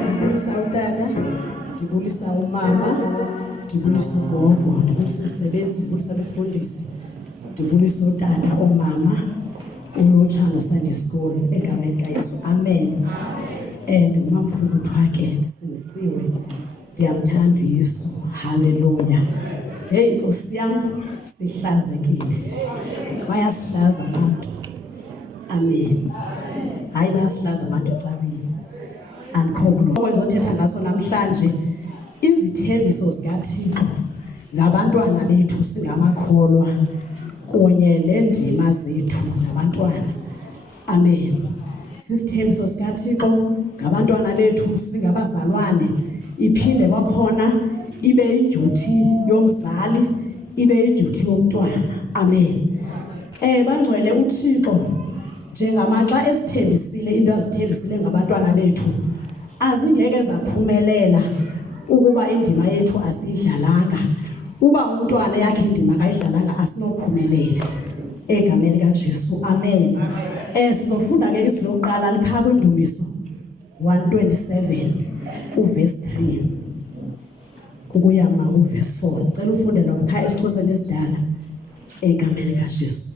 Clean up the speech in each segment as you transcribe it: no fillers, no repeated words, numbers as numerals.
Ndibulisa utata, ndibulisa umama, ndibulisa ugogo, ndibulisa izisebenzi, ndibulisa abefundisi, ndibulisa utata, omama, ulutsha noSunday school egameni likaYesu. Amen. Ndingumamfundithwa ke, ndisindisiwe, ndiyamthanda uYesu. Haleluya. Hey Nkosi yam, sihlazekile. Bayasihlaza abantu. Amen. Hayi bayasihlaza abantu ecabini. Andikho okuzothetha ngaso namhlanje, izithembiso zikaThixo ngabantwana bethu singamakholwa kunye nendima zethu ngabantwana. Amen. Sisithembiso sikaThixo ngabantwana bethu singabazalwane, iphinde kwakhona ibe yiduty yomzali, ibe yiduty yomntwana. Amen. Bangcwele uThixo njengamaxa esithembisile into azithembisile ngabantwana bethu, azingeke zaphumelela ukuba indima yethu asiyidlalanga. Uba umntwana yakhe indima kayidlalanga asinophumelela egameni likaJesu. Amen. Sizofunda ke izwi lokuqala lipha kwiNdumiso 127 uverse 3 kukuyama uverse 4. Ngicela ufunde lokupha esiXhoseni esidala egameni likaJesu.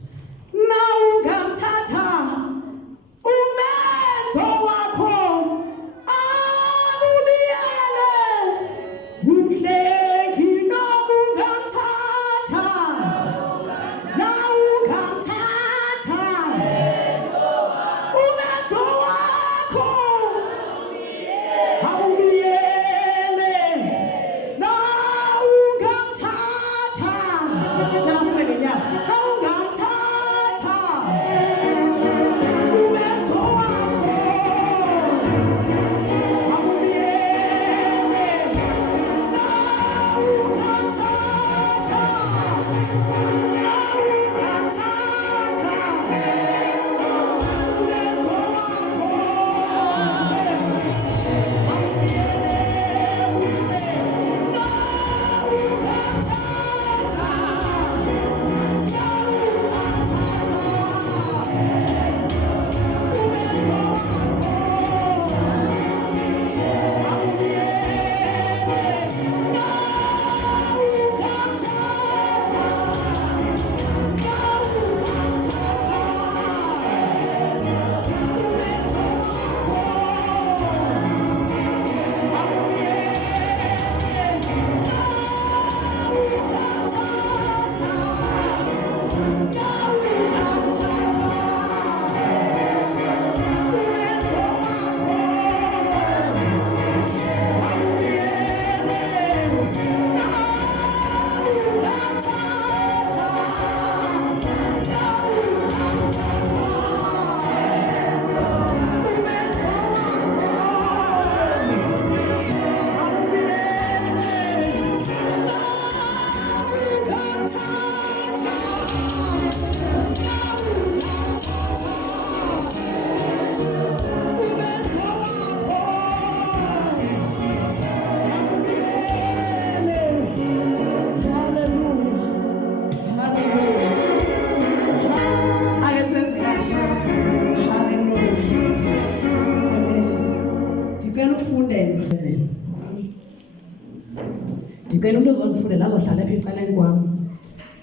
Ndicela umuntu ozondifundela azohlala apha ecaleni kwam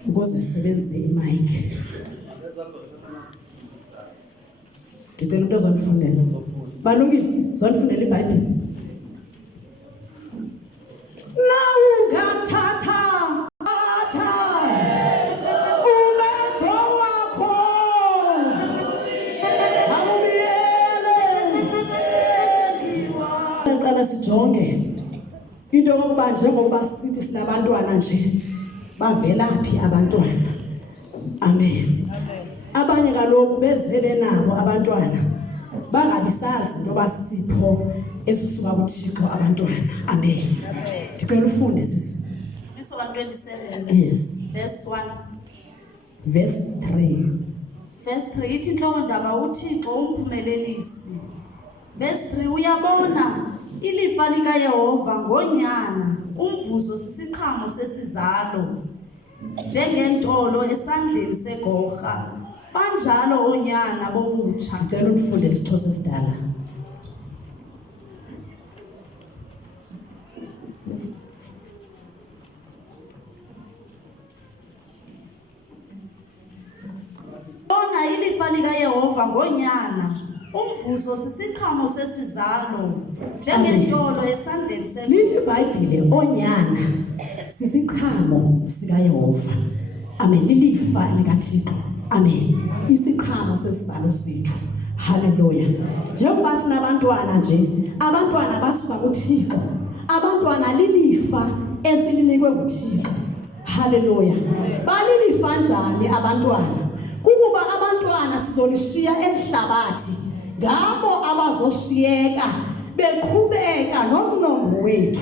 ukuze sisebenzise imayikhi. Ndicela umuntu ozondifundela. Balungile, zondifundela iBhayibhile. Sijonge into yokuba njengoba sithi sinabantwana nje bavela phi abantwana. Amen. Abanye kaloku beze benabo abantwana bangabisazi into basisipho esisuka kuThixo abantwana. Amen. Ndicela ufunde sisi. Lumiso 127. Yes. Verse 1. Verse 3. Verse 3 ithi inhloko ndaba uThixo umphumelelisi. Verse 3 uyabona ilifa likaYehova ngonyana, umvuzo sisiqhamo sesizalo, njengentolo esandleni segorha, banjalo onyana bobutsha. Ndicela ufunde isiXhosa esidala. kaYehova ngonyana. Umvuzo sisiqhamo sesizalo njengentolo esandleni se. Lithi iBhayibhile onyana sisiqhamo sikaYehova. Amen. Lilifa likaThixo. Amen. Isiqhamo sesizalo sethu. Hallelujah. Njengoba sinabantwana nje, abantwana basuka kuThixo. Abantwana lilifa esilinikwe kuThixo. Hallelujah. Balilifa njani abantwana? Kukuba abantwana sizolishiya emhlabathi. Ngabo abazoshiyeka beqhubeka nomnongo wethu.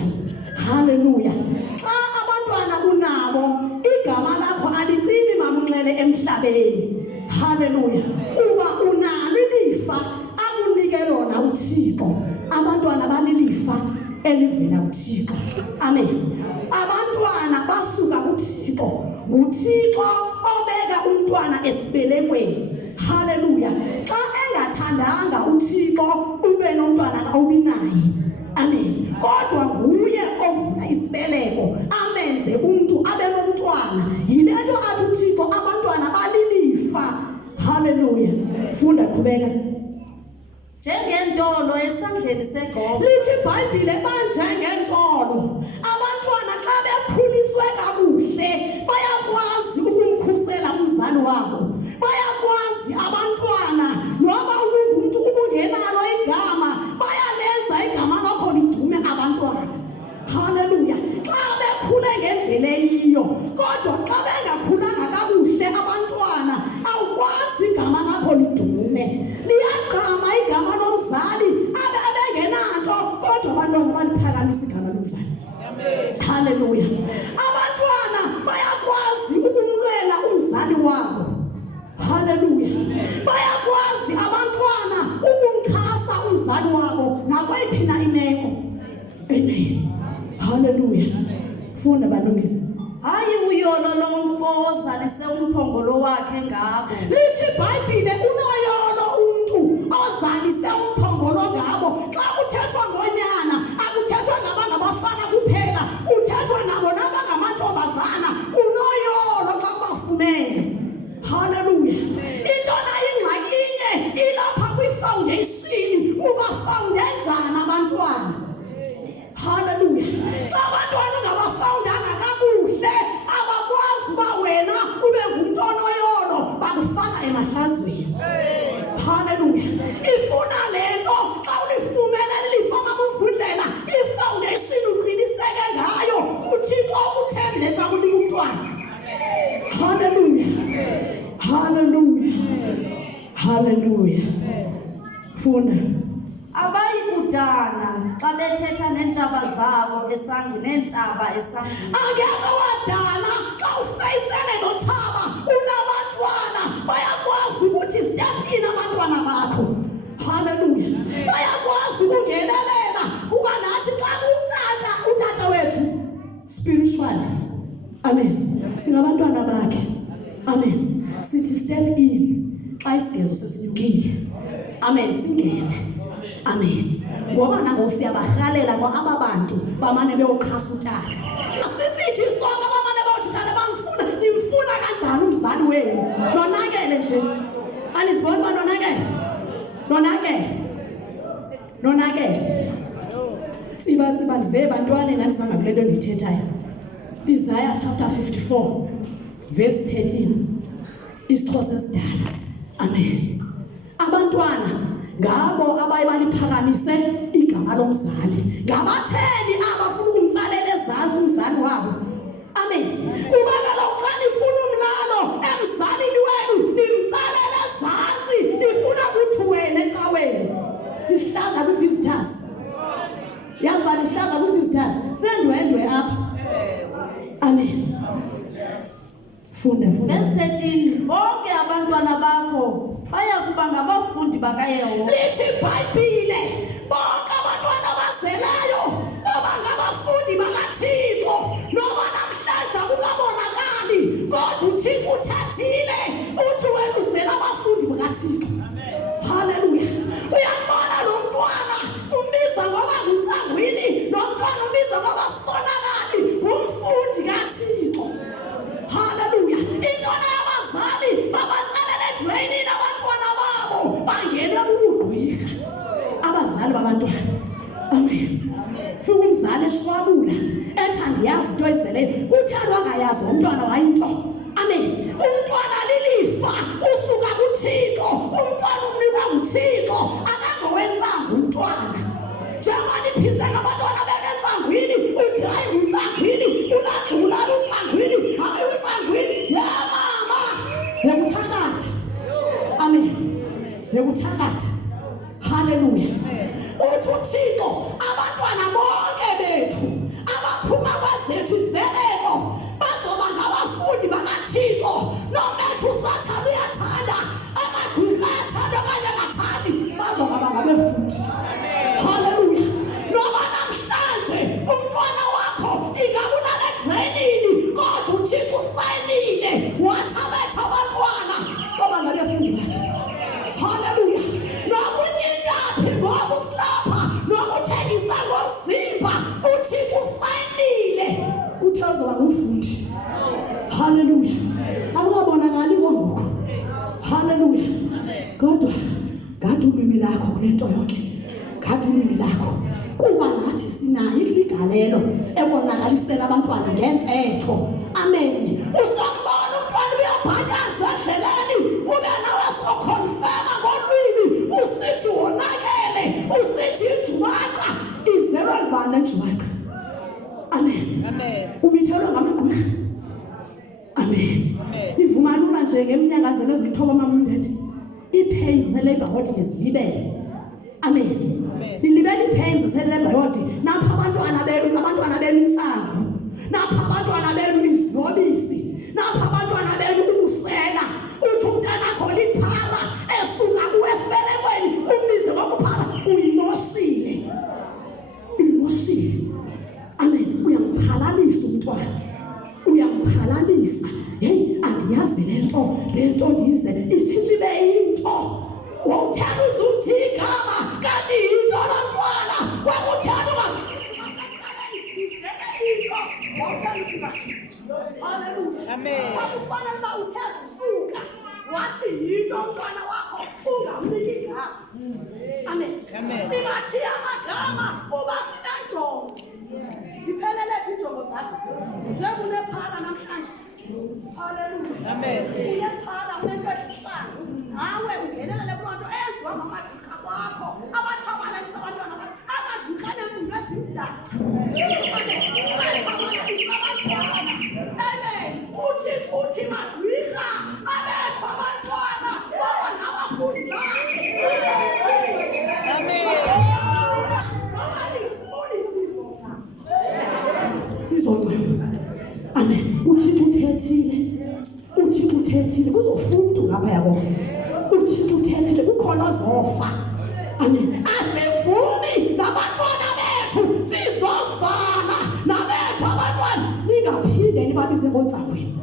Hallelujah. Xa abantwana unabo, igama lakho alicimi mamunxele emhlabeni. Hallelujah. Kuba unalo ilifa akunike lona uThixo. Abantwana balilifa elivela kuThixo. Amen. Abantwana basuka kuThixo. nguThixo obeka umntwana esibelekweni. Hallelujah. Xa engathandanga uThixo ube nomntwana awubinaye. Amen. Kodwa nguye ovula isibeleko amenze umuntu abe nomntwana. Yilento athi uThixo abantwana balilifa. Hallelujah. Funda qhubeka. Njengentolo esandleni segqoko. Lithi iBhayibhile banjengentolo. Abantwana xa bekhuliswe kakuhle bayakwazi ukumkhusela umzali wabo. Bayakwazi abantwana noma umuntu ubungenalo igama bayalenza igama lakho lidume abantwana. Hallelujah. Xa bekhule ngendlela eyiyo, kodwa xa bengakhulanga kakuhle abantwana awukwazi igama lakho lidume. Liyagqama igama lomzali abengenanto, kodwa abantwana baliphakamisa igama lomzali. Amen. Hallelujah. Abantwana bayakwazi ukumlwela umzali wabo. Hallelujah. Bayakwazi abantwana ukumxhasa umzali wabo nakweyiphi na imeko. Amen. Hallelujah. Funda balungile. Hayi uyolo lomfo ozalise umphongolo wakhe ngabo. Lithi iBhayibhile unoyolo umuntu ozalise umphongolo ngabo. Xa kuthethwa ngonyana akuthethwa ngabangabafana kuphela, kuthethwa nabo nabangamantombazana. Unoyolo xa ubafumene. Hallelujah. Into nayingxaki inye ilapha kwi-foundation. Ubafounde njani abantwana? Hallelujah. Xa abantwana ungabafawundanga kakuhle abakwazi uba wena ube ngumntu onoyolo, bakufaka emahlazweni. Hallelujah. Ifuna lento xa ulifumene lilifama mumvundlela i-foundation uqiniseke ngayo uThixo ukuthembile xa kunika umntwana. Hallelujah. Hallelujah. Hallelujah. Funda. Abayi kudana xa bethetha neentaba zabo neentaba esangweni. Angeke wadana xa ufeyisene notshaba unabantwana. Bayakwazi ukuthi step in abantwana bakho. Hallelujah. Bayakwazi ukungenelela kuba nathi xa utata wethu spiritual. Amen. Singabantwana bakhe. Amen. Sithi step in xa isigezo sesinyukile. Amen. Singene. Amen. Ngoba nango siyabahalela kwa ababantu bamane beyoxhasa utata. Sisithi sonke bamane bayothi tata bangifuna, nimfuna kanjani umzali wenu? Nonakele nje. Anizibona uba nonakele? Nonakele. Sibathi balize bantwana nani sangakulento ndithethayo. Isaiah chapter 54 verse 13. Isixhosa esidala. Amen. Abantwana ngabo abaye baliphakamise igama lomzali. Ngabatheni abafuna ukumtsalela ezantsi umzali wabo. Amen. Kuba kaloku xa nifuna umlalo emzalini wenu nimtsalela ezantsi, nifuna kuthi wena ecaweni. Sihlaza kwi-visitors. Yazi uba nihlaza kwi-visitors. Sinendwendwe apha. Amen. Funda. Verse 13. Bonke abantwana bakho baya kuba ngabafundi bakaYehova. Lithi iBhayibhile bonke abantwana abazeleyo baba ngabafundi bakaThixo. Noma namhlanje akukabonakali, kodwa uThixo uthathile uthi wena uzela abafundi bakaThixo. Hallelujah. Uyambona lo mntwana umbiza ngoba nguNtsangwini, lo mntwana umbiza ngoba sonakali, ngumfundi kaThixo. Hallelujah. Into yabazali babatsalela edrainini abantwana babo bangene bubugqwirha abazali babantwana. Amen. Fika umzali eshwabula ethi andiyazi into ezeleyo, kutheni wangayazi umntwana wayinto. Amen. Umntwana lilifa usuka kuThixo, umntwana umnikwa nguThixo, akangowenzanga umntwana. Njengoba niphizela abantwana benensangwini uthi hayi ngunsangwini, uladlula unsangwini, hayi unsangwini. Ya mama, yekuthakatha. Amen. Yekuthakatha. Hallelujah. Uthi uThixo abantwana bonke bethu abaphuma kwazethu izibeleko bazoba ngabafundi bakaThixo. Nomethu uSathane uyathanda amagwirha athanda okanye angathandi, bazoba ngabafundi. Hallelujah. Noma namhlanje umntwana wakho ingabulala edrenini, kodwa uThixo usayinile wathabetha abantwana baba ngabafundi bakhe. Hallelujah. Noma unyindaphi ngoba usilapha, noma uthengisa ngomzimba, uThixo usayinile uthi uzoba ngumfundi. Hallelujah. Awubonakali kongoku. Hallelujah. Kodwa gada ulwimi lakho kunento yonke. Gada ulwimi lakho kuba nathi sinayo iligalelo ebonakalisela abantwana ngentetho. Amen. Usambona umntwana uyabhakaza endleleni, ube nawe sokonfirma ngolwimi, usithi wonakele, usithi injwaka izelwa ngubani enjwaka. Amen. Amen. Umithelwa ngamagqwirha. Amen. Nivuma lula nje ngeminyakazelo ezilithoba mamndede. Ipains ze-labor ward nizilibele. Amen. Nilibele ipains ze-labor ward. Napha abantwana benu insangu. Napha abantwana benu iziyobisi. Napha abantwana benu ubusela. Uthi umntana khona iphara esuka kuwe esibelekweni, umbize ngokuphara, uyimoshile. Uyimoshile. Amen. Uyamphalalisa umntwana. Uyamphalalisa. Hey, andiyazi lento ndiyizele itshintshile into. Wawuthanda uzuthi igama kanti yinto lomntwana. Kwakuthanda Hallelujah. Amen. Akufanele uba uthe zisuka wathi yinto umntwana wakho ungamniki igama. Amen. Amen. Sibathi amagama kuba sinenjongo. Ziphelele injongo zakho. Njengonephara namhlanje. Hallelujah. Amen. Unephara unento ehlanu. Nawe ungenelele kulonto enziwa ngamagqirha wakho abathabalalisa abantwana bakho amagqirha nemfundo ezimdaka. Uthi magqirha abethu abantwana baba ngabafundi bakhe. Amen. uThixo uthethile kuzofunda ngapha yabo. uThixo uthethile kukhona ozofa. Amen. Asevumi nabantwana bethu sizofana nabethu abantwana. Ningaphinde nibabize ngontsakweni.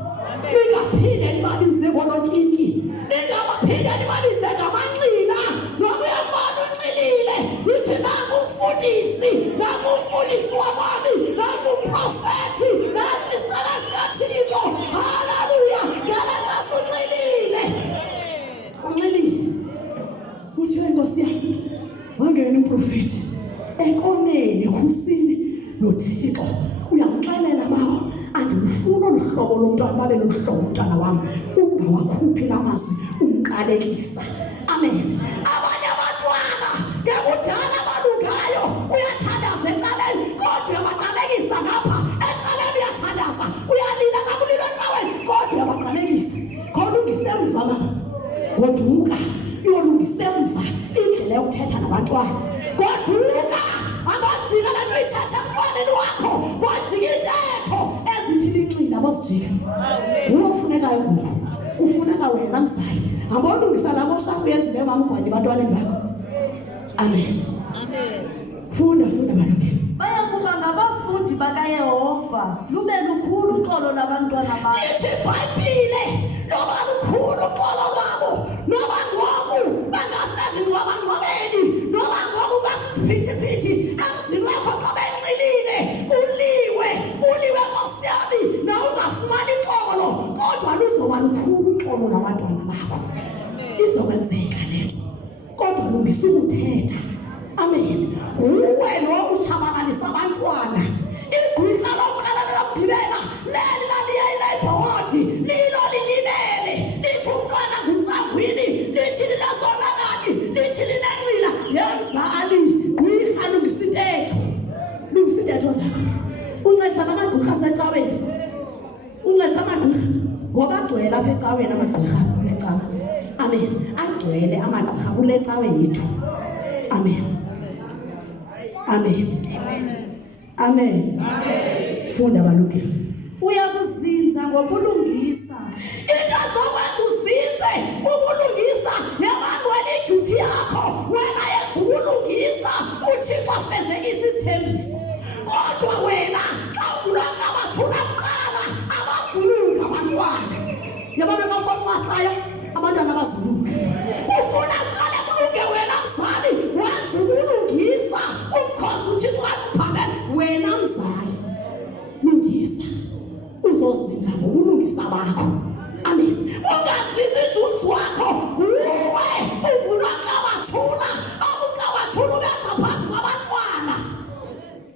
Ningaphinde nibabize ngonontiki. Ningaphinde nibabize ngamanxila. Ngoba uyambona unxilile ithi nakumfundisi, nakumfundisi wabami, nakumprofethi, nasisicela sikaThixo. Hallelujah. Ngalakaso unxilile. Unxilile. Uthi Nkosi yami, wangena umprofethi ekoneni ekhusini noThixo. Uyamxelela bawo andilufuna oluhlobo lomntwana babe nohlobo umntwana wami. Ungawakhuphi lamazwi umqalekisa. Amen. Abanye abantwana ngekudala balungayo uyathandaza encaleni, kodwa uyabaqalekisa ngapha encaleni. Uyathandaza uyalila kakulilo ecaweni, kodwa uyabaqalekisa. Khona emva mama, goduka uyolungisa emva indlela yokuthetha nabantwana. Goduka abajika lento ithetha emntwaneni wakho, bajika intetho ezithi linxila bosijika. Kuyofunekayo ngoku kufuneka wena mzali abonungisa labo shaka uyenzileyo mamgwanye bantwaneni bakho. Amen. Funda balungile. Bayakuba ngabafundi bakaYehova, lube lukhulu uxolo labantwana bakho. Lithi iBhayibhile noba lukhulu uxolo lwabo, noba ngoku bangasezingcwabangcwabeni, noba ngoku basisiphithiphithi emzini wakho xa benxilile, kuliwe Nkosi yami, na ungafumani xolo, kodwa luzoba lukhulu uxolo labantwana bakho. Izokwenzeka lento. uzawulungisa ukuthetha. Amen. Uwe lo uchabanalisa abantwana. Igwihla lokuqala nelokugqibela leli laliya ilebhodi lilo lilimele lithi umntwana ngumsangwini lithi linasonakali lithi linencila yemzali. Gwihla lungisa intetho. Lungisa intetho zakho. Uncedisa namagqirha asecaweni. Uncedisa amagqirha ngoba agcwele apha ecaweni amagqirha kule cawe. Amen. Agcwele amagqirha kule cawe yethu. Amen. Amen. Amen. Amen. Funda balungu. Uyakuzinza ngobulungisa. Into zokwenza uzinze ubulungisa yabantu eliduty yakho wena yenza ubulungisa uThixo afezekise isithembiso. Kodwa wena xa ulaka abathula kuqala abazulunga abantwana. Yabona kasoxwasayo abantwana abazulunga. Ufuna kuqala kulunge wena mzali wenza ubulungisa umkhosi uThixo akuphambene wena mzali. Lungisa uzozinza ngobulungisa bakho. Amen. Ungazizi ijunzi wakho uwe ubulaka abathula abukabathula ubenza phambi kwabantwana.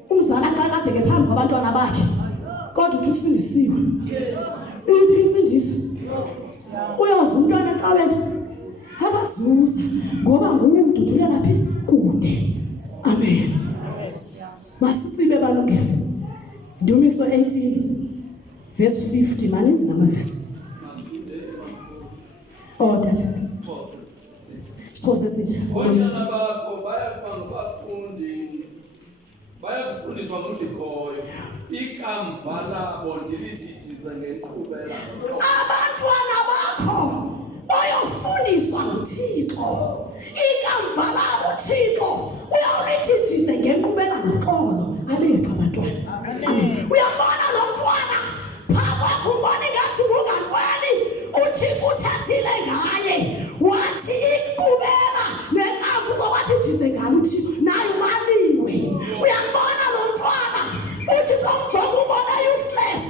Umzali aqakadeke phambi kwabantwana bakhe kodwa uthi usindisiwe. Iphi insindiso? Uyazi umntwana ecaweni abazuza ngoba nguye umdudulela laphi kude. Amen. Masisibe balungile. Ndumiso 18 verse 50 maninzi namavesi. Oh tata. Sikhoze sitsha. Abantwana bakho bayabafundi bayakufundiswa ngudikhoyo. Ikamva labo ndilithithise ngenkqubela. Abantwana bakho bayofundiswa nguThixo. Ikamva labo uThixo uyawulithithise ngenkqubela noxolo. Alethu abantwana. Amen. Uyabona lo mntwana phakathi ubona ngathi ungantweni uThixo uthathile ngaye wathi inkqubela nenkavu zobathi jize ngalo uThixo nayo maliwe. Uyabona lo mntwana uthi komjonga ubona useless.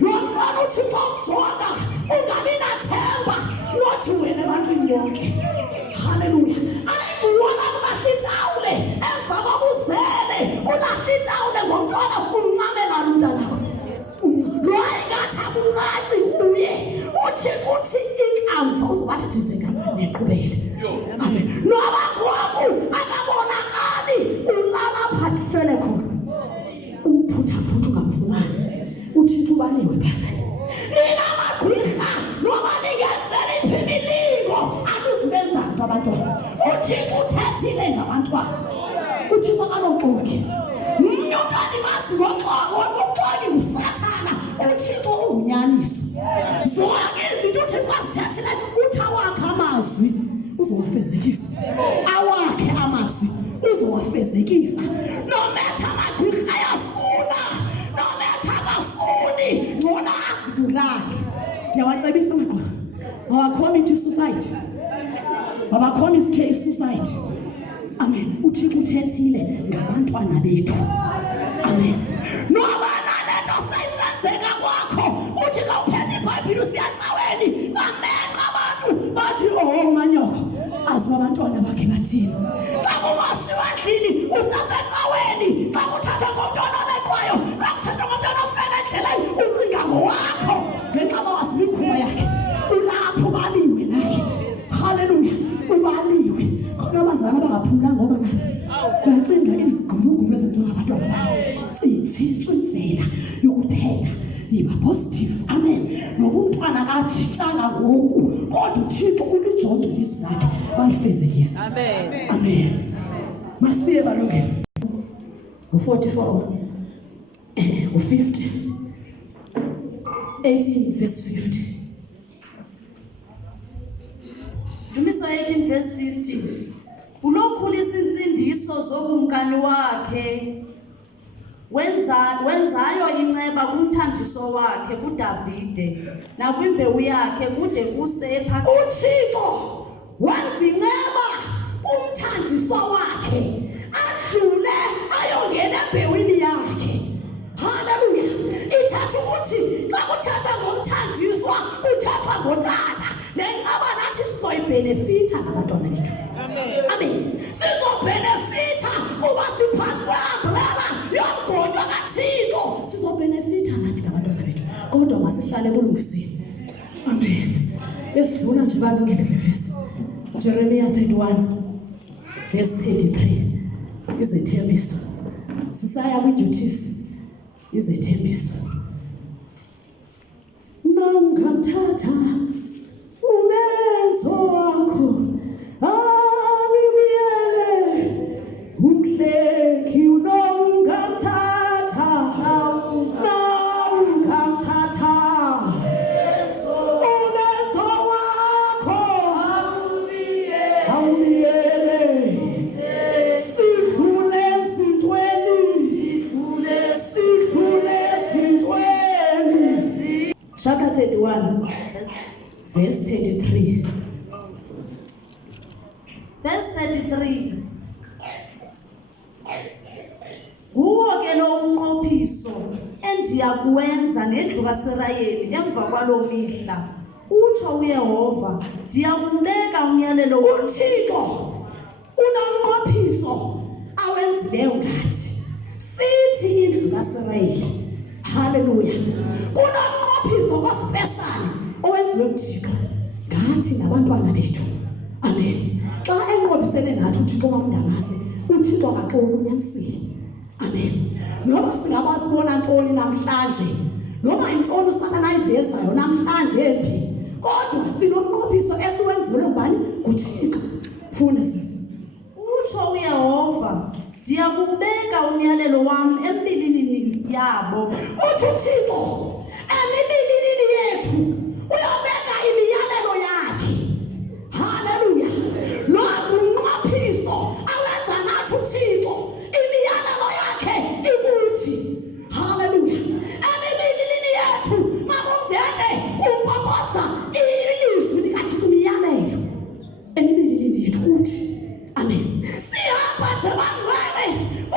Lo mntwana uthi komjonga ungabi nathemba nothi wena ebantwini bonke. Hallelujah. Ayikuwona kulahlitawule emva kobuzele ulahlitawule ngomntwana umncamela umntanakho. Lo ayingathi akucaci kuye uthi ikamva uzobathi jize ngalo neqhubele. Amen. Noba ngoku akabonakali ulala phathele khona umphuthaphutha ungamfumani uThixo ubaliwe phana. Nina magwirha noba ningenzela iphimilingo akuzibenzanga abantwana. uThixo uthethile ngabantwana. uThixo akanoxoki. Umntwana mazi ngoxoki ngusathana. uThixo ungunyaniso. Zonke izinto uThixo azithethile uthi awakhe amazwi uzowafezekisa. Awakhe amazwi uzowafezekisa. Nometha amagwirha ayafuna nometha abafuni ngona azibulale. Ngiyawacebisa amagqirha awacommit suicide. Abacommit case suicide. Amen. uThixo uthethile ngabantwana bethu. Amen. Noba nalento seyisenzeka kwakho uthi kawuphethe iBhayibhile usiyacaweni bamenqa abantu bathi oh manyoko azi abantwana bakhe bathini. Xa kumashiwa endlini usasecaweni xa kuthatha ngomntwana olekwayo xa kuthatha ngomntwana ofela endleleni ucinga ngowakho ngenxa wazi imikhuba yakhe. Ulapho ubaliwe naye. Hallelujah. Ubaliwe. Khona abazali abangaphumula ngoba bacinga izigulugulo ezenziwa ngabantwana bakhe. Sitshintshwe indlela yokuthetha iba positive. Amen. Nobumntwana katshintshanga ngoku kodwa uThixo ulijonge ilizwi lakhe balifezekise. Amen. Amen. Masiye balungile. U44 u50 18 verse 50. Ndumiso 18 verse 50. Ulokhulisa insindiso zokumkani wakhe. Wenzayo inceba kumthandiso wakhe kuDavide nakwimbewu yakhe kude kuse ephakade. uThixo wenza inceba kumthandiso wakhe adlule ayongena embewini yakhe. Hallelujah. Ithatha ukuthi xa kuthatha ngomthandiswa uthathwa ngotata. Le nceba nathi sizoyibenefitha ngabantwana bethu. Amen. ibalungele le verse. Jeremiah 31 verse 33 izethembiso. Sisaya kwi-duties izethembiso. Ungamthatha umenzo wakho amibiyele umhleki ungamthatha ungamthatha umenzo wakho amibiyele sidlule ezintweni. Chapter 31 verse 33. Verse 33. Kuwo ke lo umnqophiso endiyakuwenza nendlu kaSerayeli emva kwalo mihla, utsho uYehova, ndiyakubeka umyalelo uThixo unomnqophiso awenzileyo ngathi. Sithi indlu kaSerayeli. Hallelujah. Kunomnqophiso ospecial owenziwe uThixo ngathi nabantwana bethu. Amen. Xa enqobisene nathi uThixo wamndamase, uThixo akaxoki unyanisile. Amen. Noma singabasibona ntoni namhlanje, noma intoni uSathane ayivezayo namhlanje ephi, kodwa sinomnqophiso esiwenziwe ngubani? uThixo. Funda sisi. Utsho uYehova, ndiyakubeka umyalelo wam embilinini yabo. Uthi uThixo emibilini yethu uyabeka imiyalelo yakhe. Hallelujah. Lo ngumnqophiso awenza nathi uThixo, imiyalelo yakhe ikuthi. Hallelujah. Emibilini yethu mamumdede kumpapasa ilizwi likaThixo imiyalelo. Emibilini yethu kuthi. Amen. Sihamba nje bangcwele,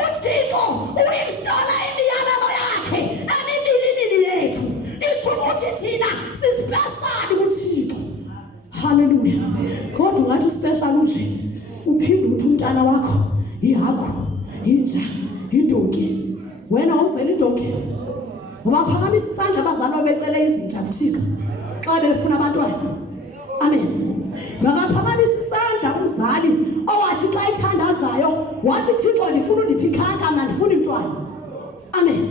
uThixo uyinstola imiyalelo yakhe emibilini yethu. Isho ukuthi thina sispecial kuThixo. Hallelujah. Kodwa ungathi uspecial nje, uphinde uthi umntana wakho ihakho, inja, indoki. Wena uzela indoki. Ngoba phakamisa isandla abazalwa becele izinja kuThixo xa befuna abantwana. Amen. Makaphakamisa isandla umzali owathi xa ithandazayo wathi Thixo ndifuna undiphikhanga mna ndifuna umntwana. Amen.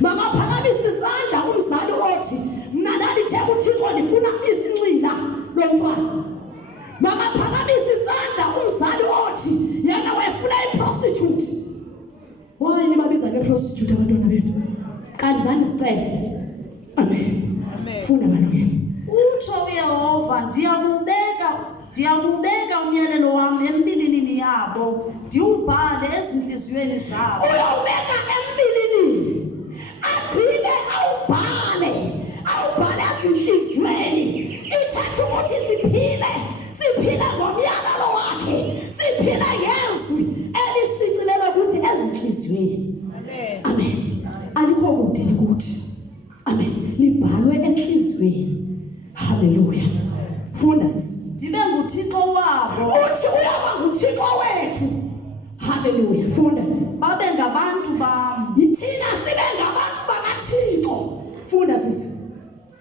Makaphakamisa isandla umzali othi mna ndalithe uThixo ndifuna isincila lomntwana. Makaphakamisa isandla umzali othi yena wefuna iprostitute. Why nibabiza ngeprostitute abantwana bethu? Kanti zani sicele. Amen. Funda baloke. Utsho uYehova, ndiyakubeka umyalelo wam embilinini yabo, ndiwubhale ezinhliziyweni zabo. Uyawubeka embilinini, aphinde awubhale ezinhliziyweni. Ithetha ukuthi siphile ngomyalelo wakhe, siphile ngezwi elishicilelwe ukuthi ezinhliziyweni. Amen. Alikho kude likuthi. Amen. Libhalwe enhliziyweni. Hallelujah. Funda sisi. Ndibe nguThixo wabo. Uthi uyaba nguThixo wethu. Hallelujah. Funda. Babe ngabantu bam. Yithina sibe ngabantu bakaThixo. Funda sisi.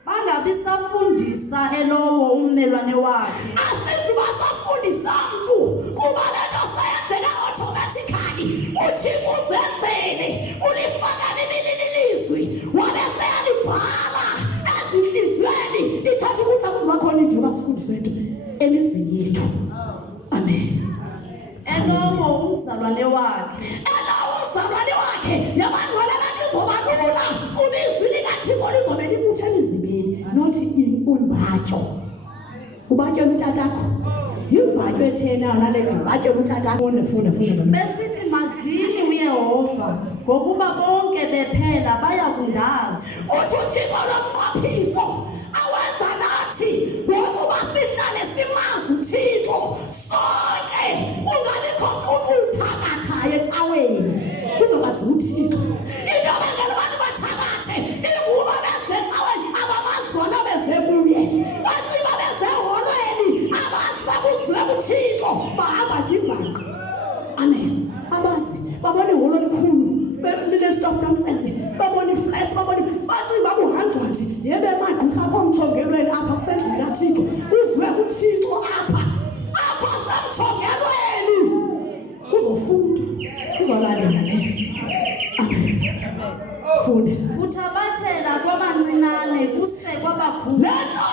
Bangabisafundisa elowo ummelwane wakhe. Asizibasafundisa mntu kuba le nto sayenzeka automatically. uThixo uzenzele, ulifaka ebilini ilizwi, wabe seyalibhala ezinhliziyweni. Ithatha ukuthi akuzuba khona into yobasifundiswe nto emizini yethu. Amen. Elowo umzalwane wakhe. Yabantu walala lizobalula kuba izwi likaThixo lizobe libuthe emizimeni, not imbatyo. Ubatyela utatakho. Yimbatyo ethena nale nto batyela utatakho. Funda. Besithi mazini uYehova, ngokuba bonke bephela bayakundazi. Uthi uThixo lomnqophiso awenza nathi ngokuba sihlale simazi uThixo sonke, kungabikho mntu uthakathayo ecaweni. Kuzobazi uThixo. Into abangela abantu bathakathe inguba besecaweni abamazi khona beze kuye. Baciba bezeholweni abazi bakuzwe uThixo bahamba njibhaqa. Amen. Abazi babona iholo likhulu stop nonsense, babona iflats, baciba kuhanjwa nje yebe magqirha komjongelweni apha kusendlini kaThixo. Kuzwe uThixo Funde. Uthabathela kwabancinane kuse kwabakhulu. Le nto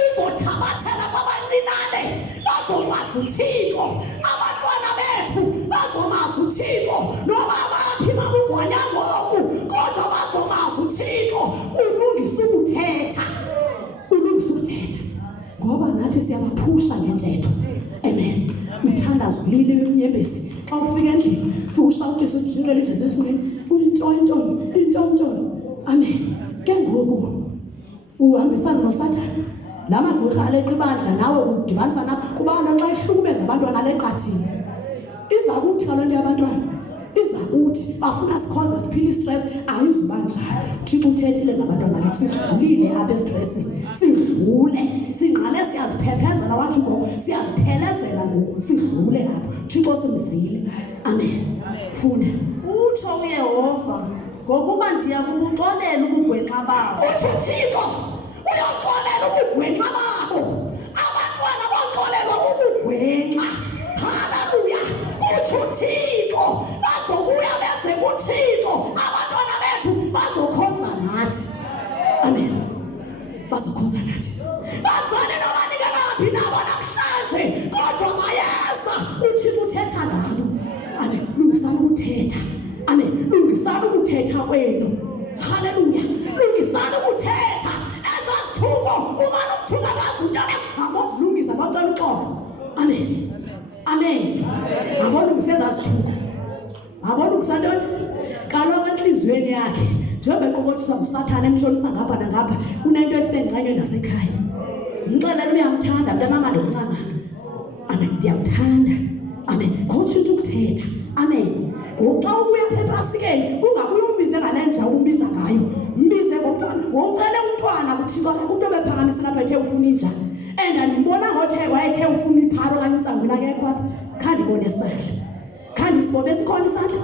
izothabathela kwabancinane bazokwazi uThixo. Abantwana bethu bazomazi uThixo noma baphi bakugwanya ngoku kodwa bazomazi uThixo. Ulungisa ukuthetha ngoba nathi siyabaphusha ngentetho. Amen. Uthandaza ulile emnyembezi xa ufika endlini fushawutisa ujingele iJesu esimweni into. Amen. Ke ngoku uhambisana noSathane lama gqirha aleqa ibandla nawe udibanisa nabo kubana xa ihlukumeza abantwana leqathini iza kuthi kalonto yabantwana iza kuthi bafuna sikhonze siphile istress ayizuba njalo. Thixo uthethile ngabantwana bethu sidlulile apha estressini sidlule sinqale siyaziphephezela wathi ngoku siyaziphelezela ngoku sidlule apha Thixo simvile. Amen. Funda Utsho uYehova ngokuba ndiya kubuxolela ubugwenxa babo. uthi Thixo uyoxolela ubugwenxa babo. Abantwana baxolelwa ubugwenxa. Haleluya. Kuthi uThixo bazobuya beze kuThixo. Abantwana bethu bazokhonza nathi. Amen. Bazokhonza nathi. Bazali nobanike naphi nabo namhlanje kodwa mayeza uThixo uthetha nabo. Amen. Lungisani ukuthetha. Amen. Lungisani ukuthetha kwenu. Haleluya. Lungisani ukuthetha. Ezasithuko umane ukuthuka bazintwana abozilungisa bacela uxolo. Amen. Amen. Abona sithuko. Abona ukusantoni kaloku enhliziyweni yakhe njengoba eqokothiswa nguSathane emshonisa ngapha nangapha kunento esengqanywe nasekhaya. Ngixelela uyamthanda mntana manje uncanga. Amen. Ndiyamthanda. Amen. Ngotshintsha ukuthetha. Amen. Ngoxa ubuya phephasikeni ungabuyi umbize ngale nja umbiza ngayo. Mbize ngomntwana. Wocela umntwana kuThixo umuntu obephakamisa lapha ethe ufuna inja. Andibona ngothe wayethe ufuna ipharo kanye usangwini akekho apha. Khandibone isandla. Khandisibone sikhona isandla.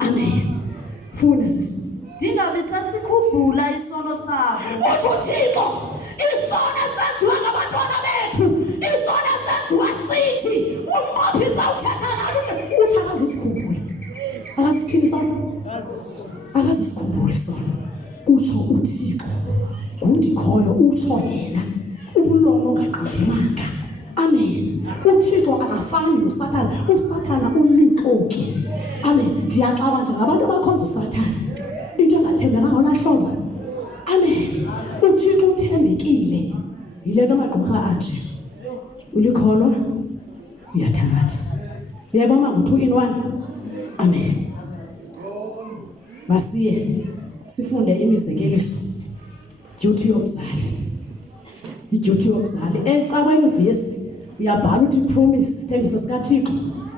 Amen. Funda sisi. Ndingabe sasikhumbula isono sabo. Uthi uThixo isono senziwa ngabantwana bethu. Isono senziwa sithi. Umqophisa uthetha nathi uthi akazisikhumbule. Akazithini isono? Akazisikhumbule isono. Utsho uThixo. Ngundikhoyo utsho yena. Ubulomo kaqabimanga. Amen. uThixo akafani noSathane. uSathane ulixoki. Amen. Ndiyaxaba nje ngabantu abakhonza uSathane. Into engathembekanga ngolahlobo. Amen. uThixo uthembekile. Yile nto amagqirha anje. Ulikholwa uyathabatha. Uyayibona ngo-2 in 1. Amen. Masiye sifunde imizekeliso. Duty yomzali. Iduty yomzali. Ecawa ivesi uyabhala uthi promise sithembiso sikaThixo.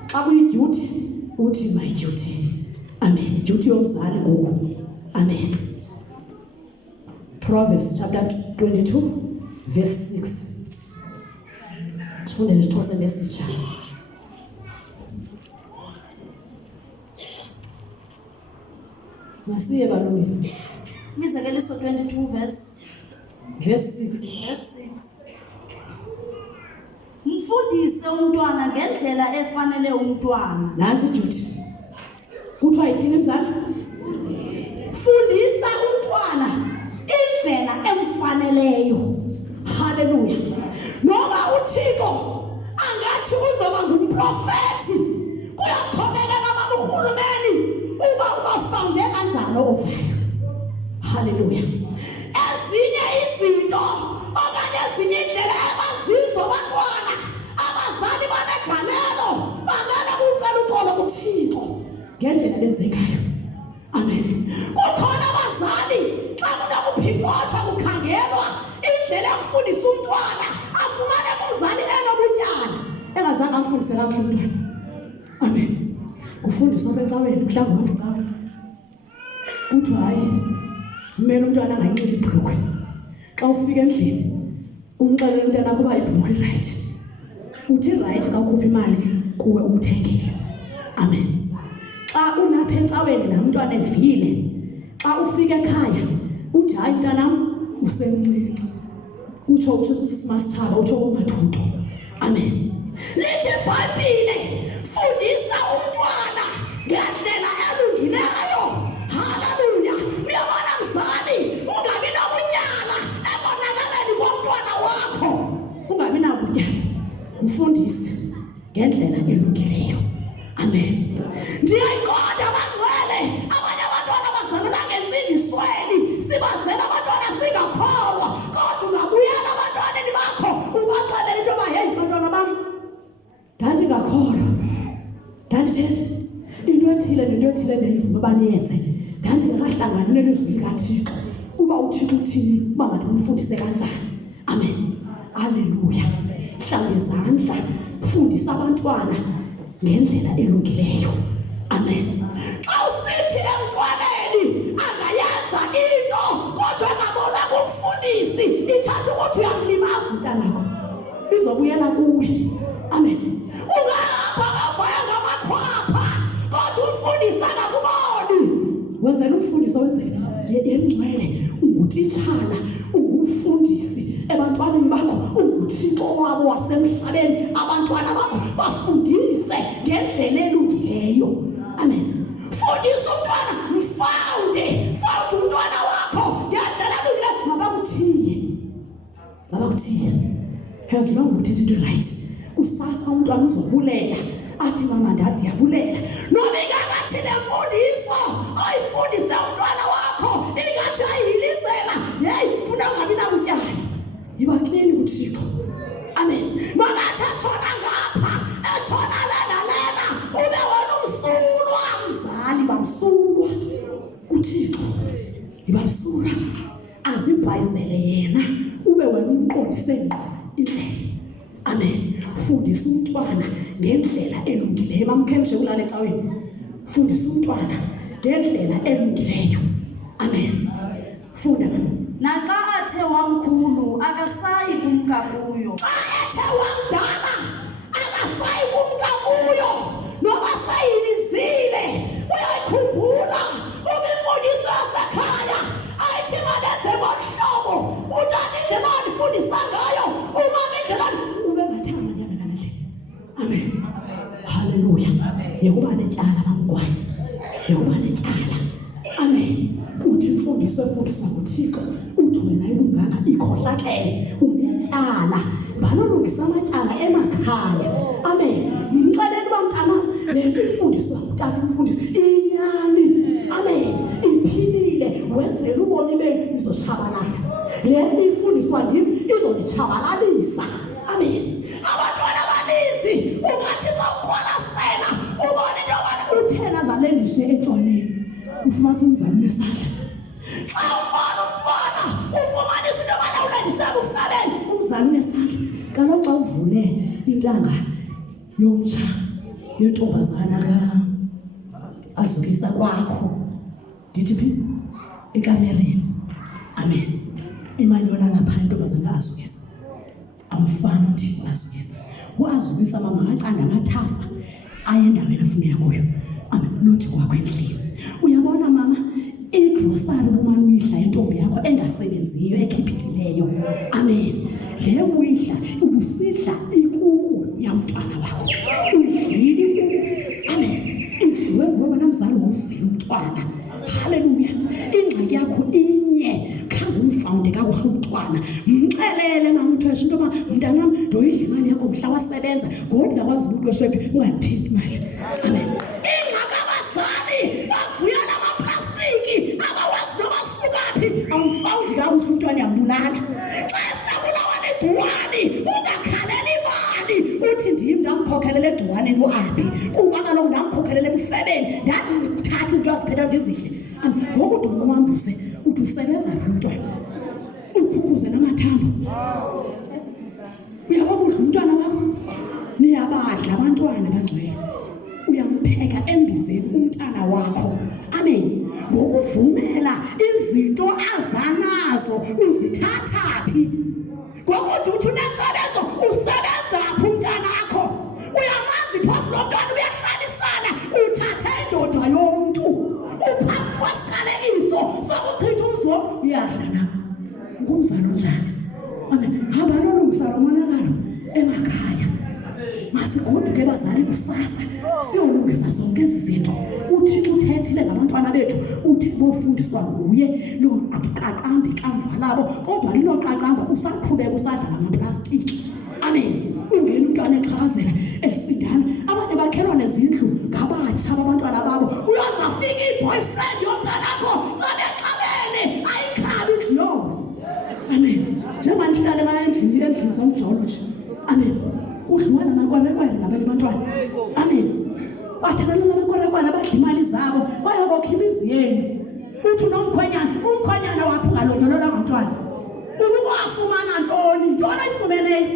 Xa kuyiduty uthi my duty. Amen. Iduty yomzali ngoku. Amen. Proverbs chapter 22 verse 6. Sifunde nesiXhosa nesitsha. Masiye balungile. Imizekeliso 22 verse 6. Mfundise umntwana ngendlela efanele umntwana. Nansi duty. Kuthiwa yithini mzali? Fundisa umntwana indlela emfaneleyo. Haleluya. Noma uThixo angathi uzoba ngumprofeti kuyaxhomekeka babahulumeni uba ubafunde kanjani ovayo. Haleluya. Ezinye izinto okanye ezinye indlela abazizo abantwana abazali banegalelo bamele kucela uxolo kuThixo ngendlela benzekayo. Amen. Kukhona abazali xa kunokuphicotha kukhangelwa indlela yokufundisa umntwana afumane kumzali enobutyala engazange amfundise kakuhle umntwana. Amen. Kufundiswa becaweni mhlawumbi wacawe kuthi hayi kumele umntwana angayinxibi ibhulukhwe. Xa ufika endlini umxelele umntwana kuba ibhulukhwe right. Uthi right xa ukhupha imali kuwe umthengele. Amen. Xa unapha ecaweni namntwana evile xa ufika ekhaya uthi hayi mntanam usemncinci. Utsho uSisi Masithaba utsho uMathunto. Amen. Lithi iBhayibhile fundisa umntwana ngendlela elungileyo. Haleluya. ndandithele into ethile nento ethile ndiyivuma baniyenze ndandingakahlangani nelizwi likaThixo uba uThixo uthini uba mandimfundise kanjani. Amen, haleluya. Hlamba izandla, fundisa abantwana ngendlela elungileyo. Amen. Xa usithi emntwaneni angayenza into kodwa angabona kumfundisi ithatha ukuthi uyamlimaza umntanakho, izobuyela kuwe. Amen. Ungahamba ngavaya ngamakhwapha kodwa umfundisi angakuboni. Wenzela umfundisi wenzela yengcwele, ungutitshala, ungumfundisi ebantwaneni bakho, unguThixo wabo wasemhlabeni. Abantwana bakho bafundise ngendlela elungileyo. Amen. Fundisa umntwana, mfawunde umntwana wakho ngendlela elungileyo. Mabakuthiye as long uthi into right, usasa umntwana uzobulela athi mama ndadi yabulela. Noma ingathi le mfundiso ayifundise umntwana wakho ingathi ayihilisela, hey funa ungabi nabutyayi, yiba clean uThixo. Amen. Mangathi atshona ngapha etshona lena ube wena umsulwa, mzali bamsulwa uThixo, yiba msulwa azibhayizele yena ube wena umqondise indlela. Amen. Fundisa umntwana ngendlela elungileyo. Bamkhemshe kulale ecaweni. Fundisa umntwana ngendlela elungileyo. Amen. Funda. Naxa athe wamkhulu akasayi kumka kuyo. Xa ethe wamdala akasayi kumka kuyo, noba sayinizile uyayikhumbula ubimfundisi wasekhaya ayithi manenze ngohlobo utata indlela andifundisa ngayo, umama indlela ubengathanga manyame ngale ndlela. Amen. Haleluya. Yekuba netyala bamgwane, yekuba netyala. Amen. Uthi imfundiso efundiswa nguThixo uthi wena ayilunganga ikhohlakele unetyala. Balolungisa amatyala emakhaya. Amen. Mxelele uba mntana le nto ifundiswa ngutata umfundisi inyani. Amen. Iphilile, wenzela ubomi benu izotshabalala. Le ifundiswa ndim izonitshabalalisa. Amen. Abantwana abaninzi ungathi zawuqwalasela ubone into yobana uthena zalendishe etshwaleni ufumanisa umzali nesandla. Xa ubona umntwana ufumanisa into yobana ulendishe bufabeni umzali nesandla. Kaloku xa uvule intanga yomtsha yentombazana azukisa kwakho, ndithi phi ekamereni. Amen. Imali yolala phaa intombazana azukisa, awufandi azukisa. Uazukisa mama acanda amathafa aye endaweni afuna kuyo. Amen. Nothi kwakho endlini uyabona mama igrosari ubumane uyidla intombi yakho engasebenziyo ekhipithileyo. Amen. Le uyidla ubusidla ikuku yamntwana wakho, uyidlile ikuku. Amen. Idliwe ngoba namzali wawuzile umntwana. Haleluya. Ingxaki yakho inye, khange umfawunde kakuhle umntwana. Mxelele mama uthwesha into yoba mntanam ndoyidla imali yakho mhla wasebenza ngoku ndingakwazi ubuqeshephi ungayiphindi imali. Amen. Ingxaki abazali bavuya namaplastiki abawazi noba sukaphi, awumfawundi kakuhle umntwana yambulala. Xa esabulawa legciwane ungakhaleli imali uthi ndim ndamkhokhelela egciwaneni uaphi, kuba kaloku ndamkhokhelela ebufebeni ndandizithatha into aziphetha ndizidle. Ngoku ndokuwambuse uthi usebenza lo mntwana ukhukhuze namathambo. Uyabona udla umntwana wakho, niyabadla abantwana bangcwele, uyampheka embizeni umntana wakho. Amen. Ngokuvumela izinto azanazo uzithathaphi. Ngokuthi uthi unensebenzo usebenzaphi umntanakho. Uyamazi phofu lo mntwana uyahlalisana uthathe indoda yomntu uphansi kwesiqalekiso sokuchitha umzimba uyadla na. Ngumzalo njani? Amen. Hamba nolungisana umonakalo emakhaya. Masigoduke bazali kusasa siyolungisa zonke ezi zinto. UThixo uthethile ngabantwana bethu uthi bofundiswa nguye loqaqambi kamva labo, kodwa linoqaqamba usaqhubeka usadlala amaplastiki. Amen. Ungena umntwana exhakazela esindana, abanye bakhelwa nezindlu ngabatsha abantwana babo. Uyazafika i-boyfriend yomntanakho ngabexabene ayikhabi idlongo. Amen. Njengoba nihlale endlini zomjolo nje. Amen. Udliwa namakwekwele nabanye abantwana. Amen. bathelana nabankolekwane abadla imali zabo bayokokha imizi yenu. Uthi umkhwenyana wakho ungalondolola ngomntwana. Ubukafumana ntoni ayifumeneyo?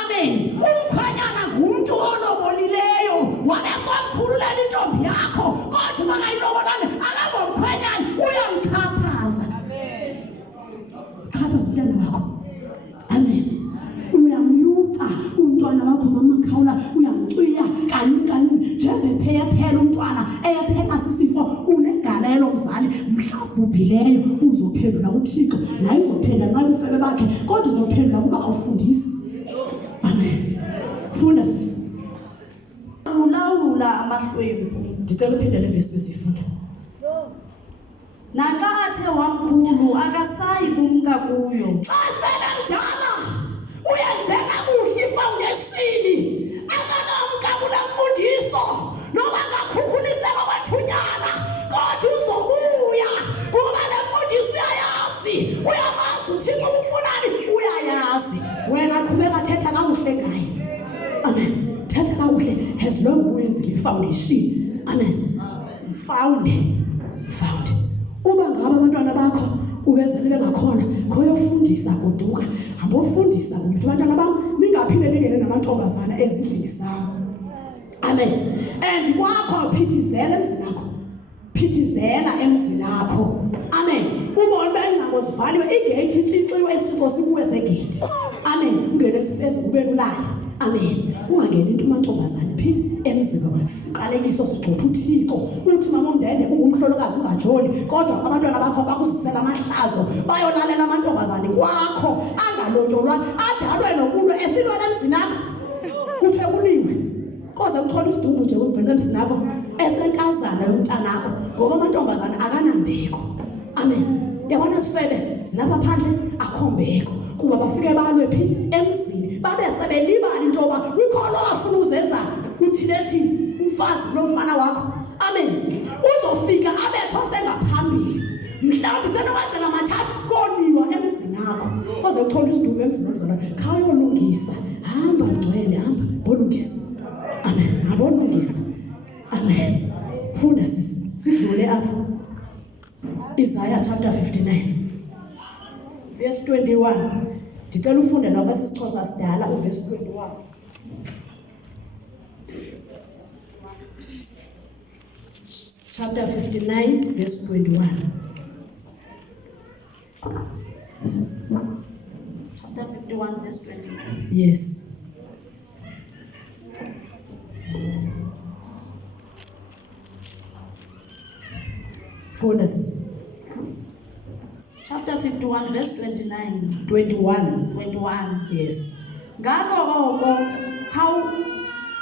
Amen. Umkhwenyana ngumuntu olobolileyo wabekomkhululela intombi yakho, kodwa bangayilobolane akangomkhwenyana uyamkhaphaza. Amen. Khaphaza umntwana wakho. Amen. Uyamyuca umntwana wakho mamakhawula, uyamcwiya kanye njengepheya phela umntwana eyaphela sisifo unegalelo mzali mhlawubhubhileyo uzophendula kuThixo naye uzophendula ngabe ufebe bakhe kodwa uzophendula kuba awufundisi. Amen. Funda sisi. Ulawula amahlwempu. Ndicela uphinde le verse besifunda. Naxa athe wamkhulu akasayi kumka kuyo. Xa sele mdala uyenzeka kuhle ifoundation akanamka kule mfundiso noma ngakhukhulizela kwathunyana kodwa uzobuya kuba le mfundiso uyayazi, uyamazi uThixo ufunani uyayazi. Wena qhubeka thetha kakuhle ngaye. Amen. Thetha kakuhle as long uyenzile ifoundation. Amen. Found. Uba ngaba abantwana bakho ubezele bengakhona khoyofundisa goduka ambofundisa ukuthi abantwana bam ningaphinde ningene namantombazana ezindlini zabo. Amen. And kwakho phithizela emzini wakho. Amen. Ubone bengcako sivaliwe igate itshixiwe isixo sibuye segate. Amen. Ungene space kube lulali. Amen. Ungangeni into amantombazana phi emzini wakho. Siqalekiso sigxotha uThixo. Uthi mama umndende ungumhlolokazi ungajoli kodwa abantwana bakho bakusisela amahlazo bayolalela amantombazana kwakho angalonjolwa adalwe nokulo esilwana emzini wakho. Kuthe kuliwe koze uthola isidumbu nje kwemveni emzini wakho esenkazana yomntana wakho ngoba amantombazana akanambeko. Amen. Yabona sifebe zilapha phandle akhombeko kuba bafike balwe phi emzini babe sebelibala into yoba ukholo afuna uzenza uthilethi umfazi lomfana wakho. Amen. Uzofika abetho sengaphambili mhlawumbe senowenzela amathathu koniwa emzini wakho koze uthola isidumbu emzini womzana khawuyolungisa. Hamba ngcwele hamba bolungisa. Amen. Abonungisa. Amen. Funda sidlule apha. Isaiah chapter 59 verse 21. Ndicela ufunde noba sisixhosa sidala uverse 21. Chapter 59 verse 21. Chapter 51 verse 21. Yes. Funda sisi. Chapter 51 verse 29. 21. Yes. Ngako oko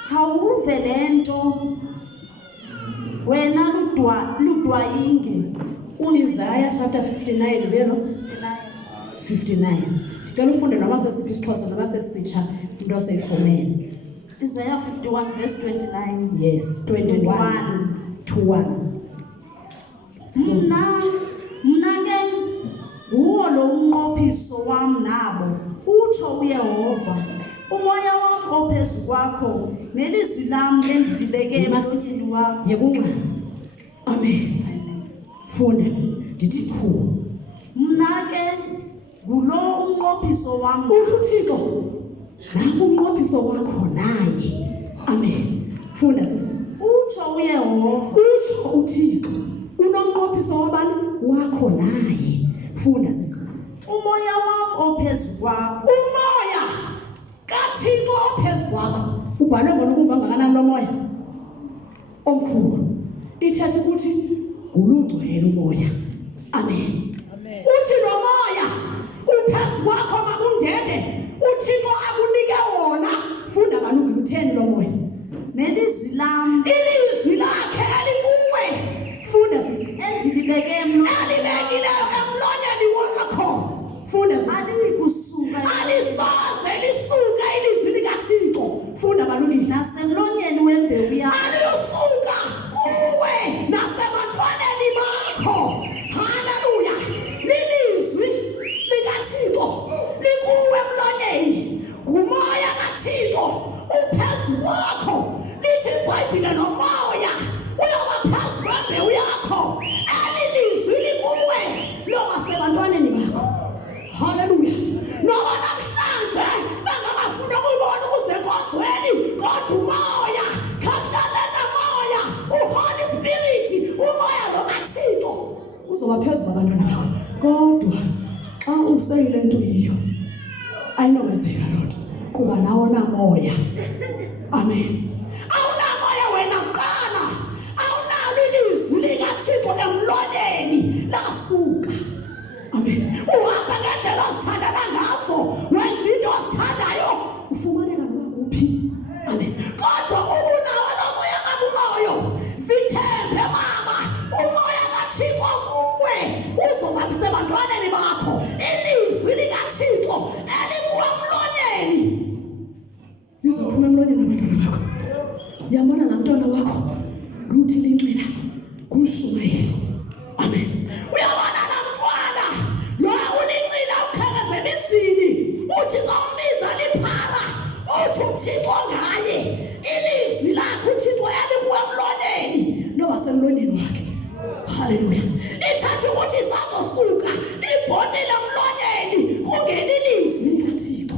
khawuve lento wena ludwayinge. Isaiah chapter 59 velo 59. Ndicela ufunde noma sesiphi isixhosa noma sesitsha into oseyifumene. Isaiah 51 verse 29. Yes, 21 to 1. Mna ke nguwo lo unqophiso wam nabo utsho uYehova, umoya wam ophezu kwakho nelizwi lam endilibeke emlonyeni wakho. Yekunxa. Amen. Funda ndithi chu. Mna ke ngulo unqophiso wam. Uthi uThixo naku unqophiso wakho naye. Amen. Funda sisi. Utsho uYehova. Utsho uThixo unomnqophiso wabani wakho naye. Funda sisi. Umoya wam ophezu kwakho. Umoya kaThixo ophezu kwakho. Ubhalwe ngokuba ngakanani lo moya omkhulu. Ithethe ukuthi ngulungcwele umoya. Amen. Uthi lo moya uphezu kwakho mamundende uThixo akunike wona. Funda balungile utheni lo moya. Nelizwi lam. Ilizwi lakhe elikuwe. Funda sisi. Endilibeke elibekile emlonyeni wakho. Funda sisi. Alikusuka. Alisoze lisuka ilizwi likaThixo. Funda balungile. Nasemlonyeni wembewu yakho. Aliyusuka kuwe nasebantwaneni bakho. Haleluya. Lilizwi likaThixo likuwe emlonyeni. Umoya kaThixo uphezu kwakho. Lithi iBhayibhile nomoya ngaphezu kwabantwana bakho. Kodwa xa useyile nto yiyo ayinokwenzeka loo nto kuba nawo namoya. Amen. Awunamoya wena kuqala, awunalo ilizwi likaThixo emlonyeni lasuka. Amen. Uhamba ngendlela ozithandana ngazo, wenza into ozithandayo, ufumaneka noma kuphi. Amen. Kodwa ubunawo lo moya kabumoyo, zithembe mama, umoya kaThixo kuwe uzobambisa ebantwaneni bakho ilizwi likaThixo elikuwa emlonyeni. Lizophuma emlonyeni abantwana bakho. Yabona namntwana wakho luthi linxila kumshumayeli. Amen. Uyabona namntwana lo ulinxila ukhakezela izini, uthi ngombiza liphara, uthi uThixo ngaye ilizwi lakho uThixo elikuwa emlonyeni noba semlonyeni wakhe. Haleluya. Ithatha ukuthi isazosuka ibhoti lemlonyeni kungena ilizwi likaThixo.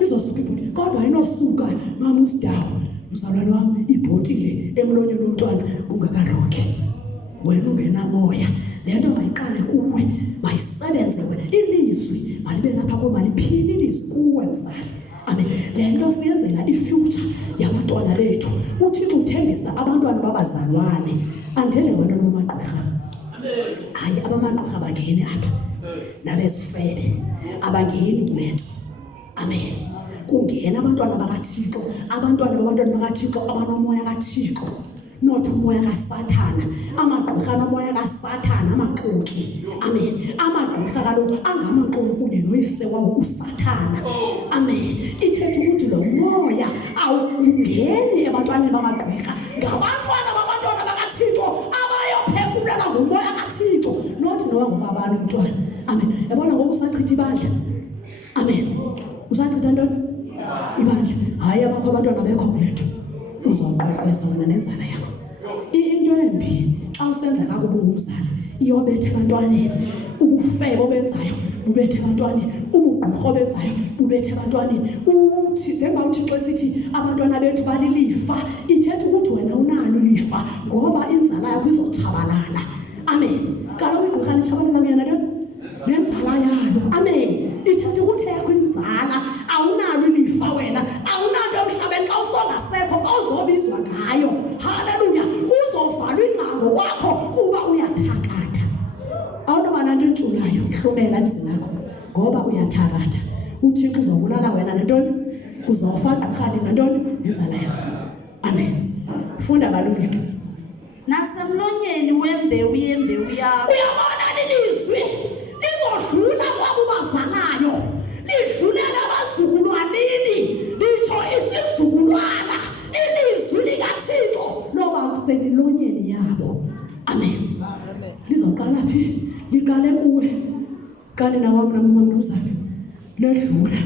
Izosuka ibhoti kodwa ayinosuka mama usidawo. Mzalwane wami ibhoti le emlonyeni womntwana ungakalonke. Wena ungenamoya. Le nto mayiqale kuwe, mayisebenze wena. Ilizwi malibe lapha kuwe, maliphile ilizwi kuwe mzali. Amen. Le nto siyenzela ifuture yabantwana bethu. UThixo uthembisa abantwana babazalwane. Andithethi ngabantwana bamagqirha. Hayi, abamagqirha bangene apha. Nabesifebe abangeni kule nto. Amen. Kungena abantwana bakaThixo, abantwana bakaThixo abanomoya kaThixo. Not umoya kaSathana, amagqirha nomoya kaSathana, amaxoki. Amen. Amagqirha kaloku angamaxoki kunye noyise wawo uSathana. Amen. Ithetha ukuthi lo moya awungeni ebantwaneni bamagqirha, ngabantwana bakaThixo abayophefumlela ngumoya kaThixo, not nowa ngokabani umntwana. Amen. Yabona ngoku usachitha ibandla. Amen. Usachitha ntoni? Ibandla. Hayi abakho abantwana bekho kule nto. Uzoqeqeza wena nenzala yakho. Into embi xa usenza kakubi umzali iyobetha abantwaneni, ubufebe obenzayo bubethe abantwaneni, ubugqirha obenzayo bubethe abantwaneni. Uthi njengoba uThixo esithi abantwana bethu balilifa, ithetha ukuthi wena unalo ilifa ngoba inzala yakho izotshabalala. Amen. Kaloku igqirha litshabalala kuyena nenzala yalo. Amen. Ithetha ukuthi yakho inzala awunalo ilifa wena, awunanto emhlabeni xa usongasekho ozobizwa ngayo. Haleluya. Kuzovalwa ingcango kwakho kuba uyathakatha. Awunoba nanto intshulayo hlumela emzini wakho ngoba uyathakatha. UThixo uzobulala wena nantoni? Uzofa gqirhani nantoni? Nenzala yakho. Amen. Funda balungile. Nasemlonyeni wembewu yembewu yakho. Uyabona lilizwi lizodlula kwabo bazalayo, lidlulele abazukulwanini, litsho isizukulwana ilizwi likaThixo loba kusemlonyeni yabo. Amen. Lizoqala phi? Liqale kuwe. Kani nawami namamnumzana ledlula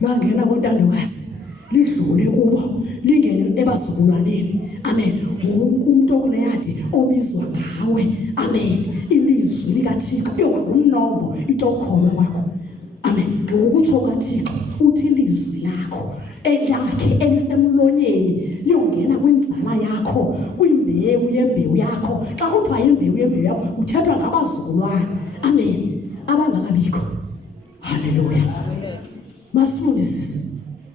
langena kontandikazi, lidlule kubo lingene ebazukulwaneni. Amen. Wonke umuntu okuleyadi obizwa ngawe. Amen. Ilizwi likaThixo ngumnombo itokhono kwakho. Amen. Ngokutsho kaThixo uthi ilizwi lakho elakhe elisemlonyeni liyongena kwinzala yakho, kwimbewu yembewu yakho. Xa kuthiwa imbewu yembewu yakho uthethwa ngabazukulwana. Amen. Abangakabikho. Haleluya. Masifunde sisi.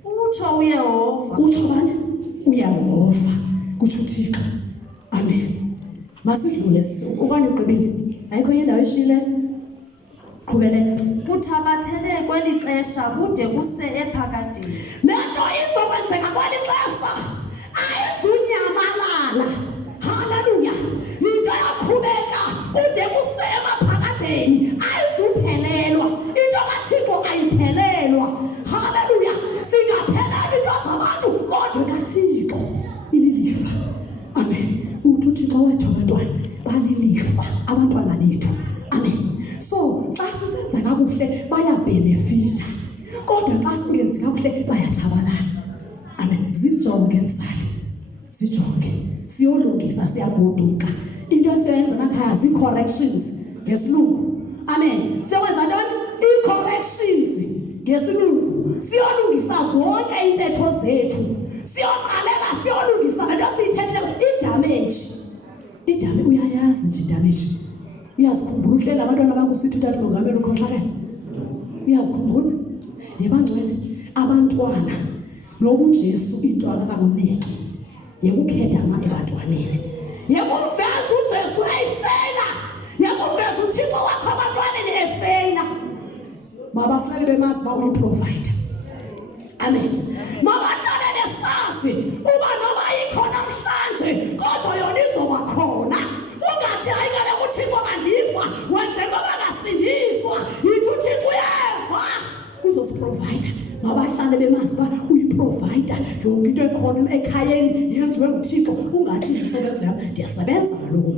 Utsho uYehova. Kutsho bani? uYehova, kutsho uThixo. Amen. Masidlule sisi. Okanye uqibile? Ayikho indawo eshile? Qhubeleka. Kuthabathele kweli xesha kude kuse ephakadeni. Le nto izokwenzeka kweli xesha ayizunyamalala. Haleluya. Into yaqhubeka kude kuse emaphakadeni, ayizuphelelwa. Into kaThixo ayiphelelwa. Haleluya. Singaphelelwa into zabantu kodwa kaThixo ililifa. Amen. UThixo wethu abantwana balilifa, abantwana bethu. Amen. So xa sisenza kakuhle bayabenefita, kodwa xa singenzi kakuhle bayatshabalala. Amen. Zijonge msali, zijonge. Siyolungisa, siyagoduka. Into esiyenza nakhaya zi-corrections ngesilungu. Amen. Siyokwenza ntoni? I-corrections ngesilungu. Siyolungisa zonke intetho zethu. Siyoqalela siyolungisa le nto siyithethileyo. Idamage uyayazi nje idamage. Uyazikhumbula uhlela abantwana bakho sithi utata mongameli ukhohlakele? Uyazikhumbula? Yebangcwele abantwana noba uJesu into akakamniki. Yekukhetha ebantwaneni. Yekumveza uJesu eyifeyila. Yekumveza uThixo wakho abantwaneni efeyila. Mabahlale bemazi ba uyiprovider. Amen. Mabahlale nesazi uba noma ikho namhlanje kodwa yona izoba khona. Ungathi ayikele uThixo kandifa wenze baba ngasindiswa. Yithi uThixo uyeva uzosiprovider. Mabahlale bemazi ba uyiprovider. Yonke into ekhona ekhayeni yenziwe nguThixo. Ungathi ndisebenza yami ndiyasebenza kaloku.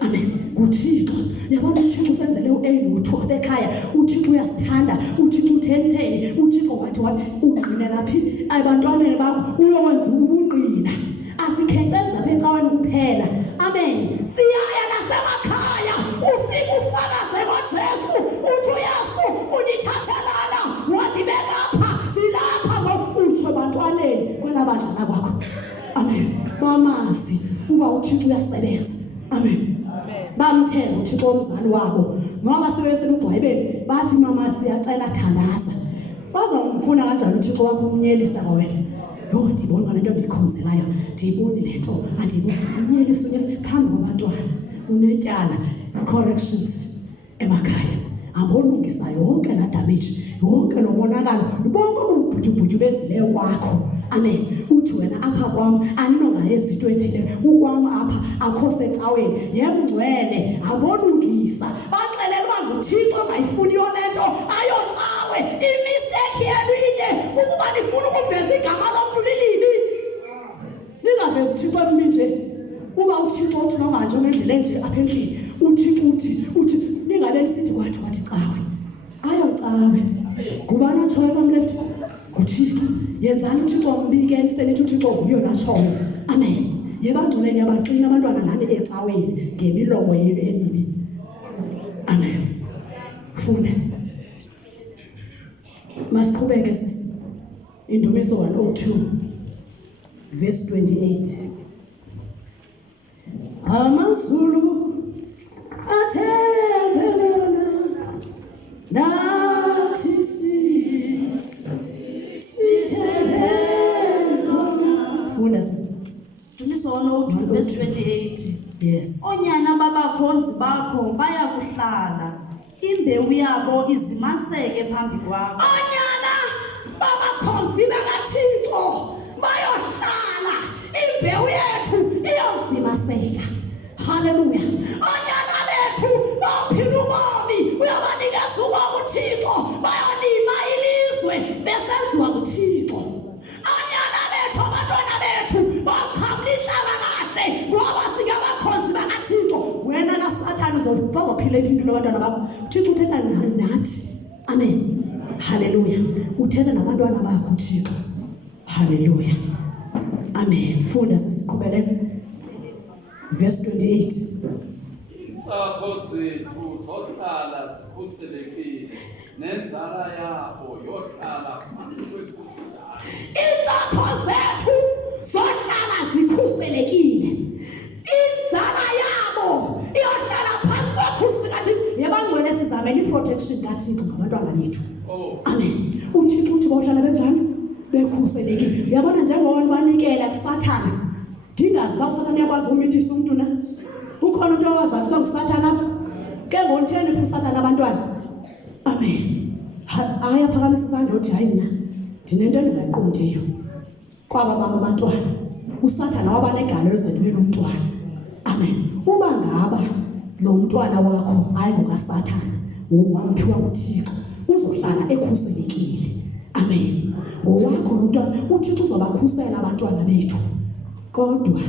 Amen. uThixo yabona uThixo usenzele u-A no-2 abekhaya. uThixo uyasithanda, uThixo utheni, uThixo wathi ungqine laphi abantwaneni bakho uyokwenza ubungqina. Asikhenceza apha ecaweni kuphela. Amen. Siyaya nasemakhaya ufike ufakaze ngoJesu uthi uYesu unithathelana wadibeka apha dilapha utsho ebantwaneni kwelabadlala kwakho. Amen. Bamazi uba uThixo uyasebenza. Amen. Bamthemba uThixo umzali wabo ngoba sebesemgcwayibeni bathi mama siyacela thandaza. Bazawumfuna kanjani uThixo wakho umnyelisa wena? Lo ndibona lento ndikhonzelayo, ndiboni lento andiboni umnyelisa phambi kwabantwana unetyala corrections emakhaya. Ambonungisa yonke la damage, yonke lo monakalo, bonke ububhutyu benzileyo kwakho. Amen. Uthi wena apha kwam aninongayenzi into ethile, ukwam apha akho secaweni. Yemngcwele abonungisa baxelela uba nguThixo ongayifuniyo le nto ayocawe. Imistake yenu inye kukuba nifuna ukuveza igama lomntu lilibi. Ningavezi uThixo embi nje. Uba uThixo uthi nongatsho ngendlela enje apha endlini, uThixo uthi ningabe nisithi wathi cawe. Ayocawe. Ngubani otshoyo bamleft? nguThixo. Yenzani uThixo umbikeni senithi uThixo nguyo natshoyo. Amen. Yebangcwele yabaqina abantwana nani ecaweni ngemilomo yenu emibi. Amen. Funde. Masiqhubeke sisi. Indumiso 102 verse 28. Amazulu athembelana nathi sithelelana. Funda sisi. Indumiso 102 verse 28. Yes. Onyana babakhonzi bakho bayakuhlala, imbewu yabo izimaseke phambi kwakho. Onyana babakhonzi bakaThixo bayohlala, imbewu yethu iyozimaseka. Hallelujah. Onyana bethu baphila ubomi uyabanikeza ubomi uThixo, bayolima ilizwe besenziwa nguThixo. Onyana bethu abantwana bethu bakhamla inhlalakahle ngoba singabakhonzi bakaThixo. Wena kaSathane uzophila impilo abantwana bakho. uThixo uthetha nathi. Amen. Hallelujah. Uthetha nabantwana bakho uThixo. Hallelujah. Amen. Funda sesiqhubelele. Verse 28. Iintsapho zethu zohlala zikhuselekile nenzala yabo yohlala phansi kwekhusi. Iintsapho zethu zohlala zikhuselekile. Inzala yabo iyohlala phansi kwekhusi kaThixo. Yebangcwele sizamela iprotection kaThixo ngabantwana bethu. Amen. uThixo uthi bawuhlala benjani? Bekhuselekile. Uyabona njengoba banikela kuSathane. Ndingazi ba uSathane uyakwazi umithisa umuntu na. Ukhona umuntu owazaliswa nguSathane apha. Ke ngontheni uSathane abantwana? Amen. Ayaphakamisa isandla uthi hayi mina ndinento endingaqondiyo kwaba bam abantwana. uSathane waba negalelo ezintweni umntwana. Amen. Uba ngaba lo mntwana wakho hayi ngokaSathane, wampiwa nguThixo, uzohlala ekhuselekile. Amen. Ngowakho lo mntwana uThixo uzobakhusela abantwana bethu. Kodwa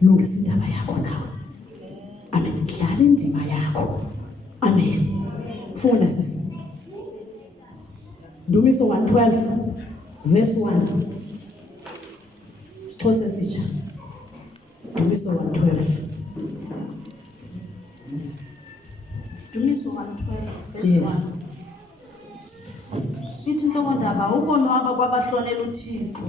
lungisa indaba yakho nawe. Amen. Dlala indima yakho. Amen. Funda sisi. Ndumiso 112 verse 1. Sithose sitsha. Ndumiso 112. Indumiso 112 verse 1. Yes. Ithi inhloko-ndaba ukonwaba kwabahlonela uThixo.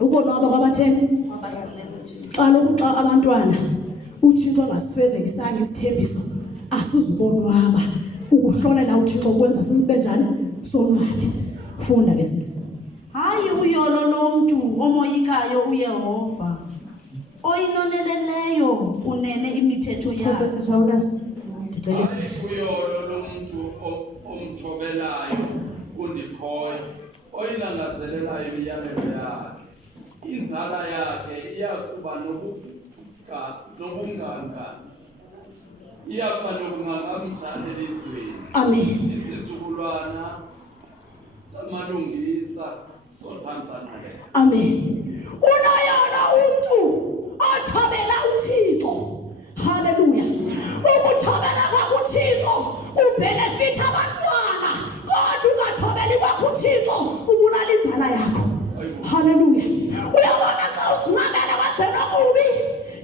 Ukonwaba kwabatheni? Kwabahlonela uThixo. Xa abantwana uThixo angasifezekisanga isithembiso asizubonwaba ukuhlolela uThixo ukwenza sibe njani sonwabe. Funda ke sisi. Hayi uyolo lomuntu omoyikayo uYehova, oyinoneleleyo unene imithetho yakhe. Sisawulaso. Ngicela sisi. Uyolo lomuntu omthobelayo undikhoyo, oyilangazelelayo imiyalelo yakhe. Inzala yakhe iyakuba nobunganga, iyakuba nokungakamsha elizweni. Amen. Isizukulwana samalungisa sothandana. Amen. Unayona umuntu othobela uThixo. Hallelujah. Ukuthobela kwakuThixo ubenefit abantwana. Kodwa ungathobeli kwakuThixo kubulala inzala yakho. Hallelujah. Uyabona xa usinqabela wenzela kubi,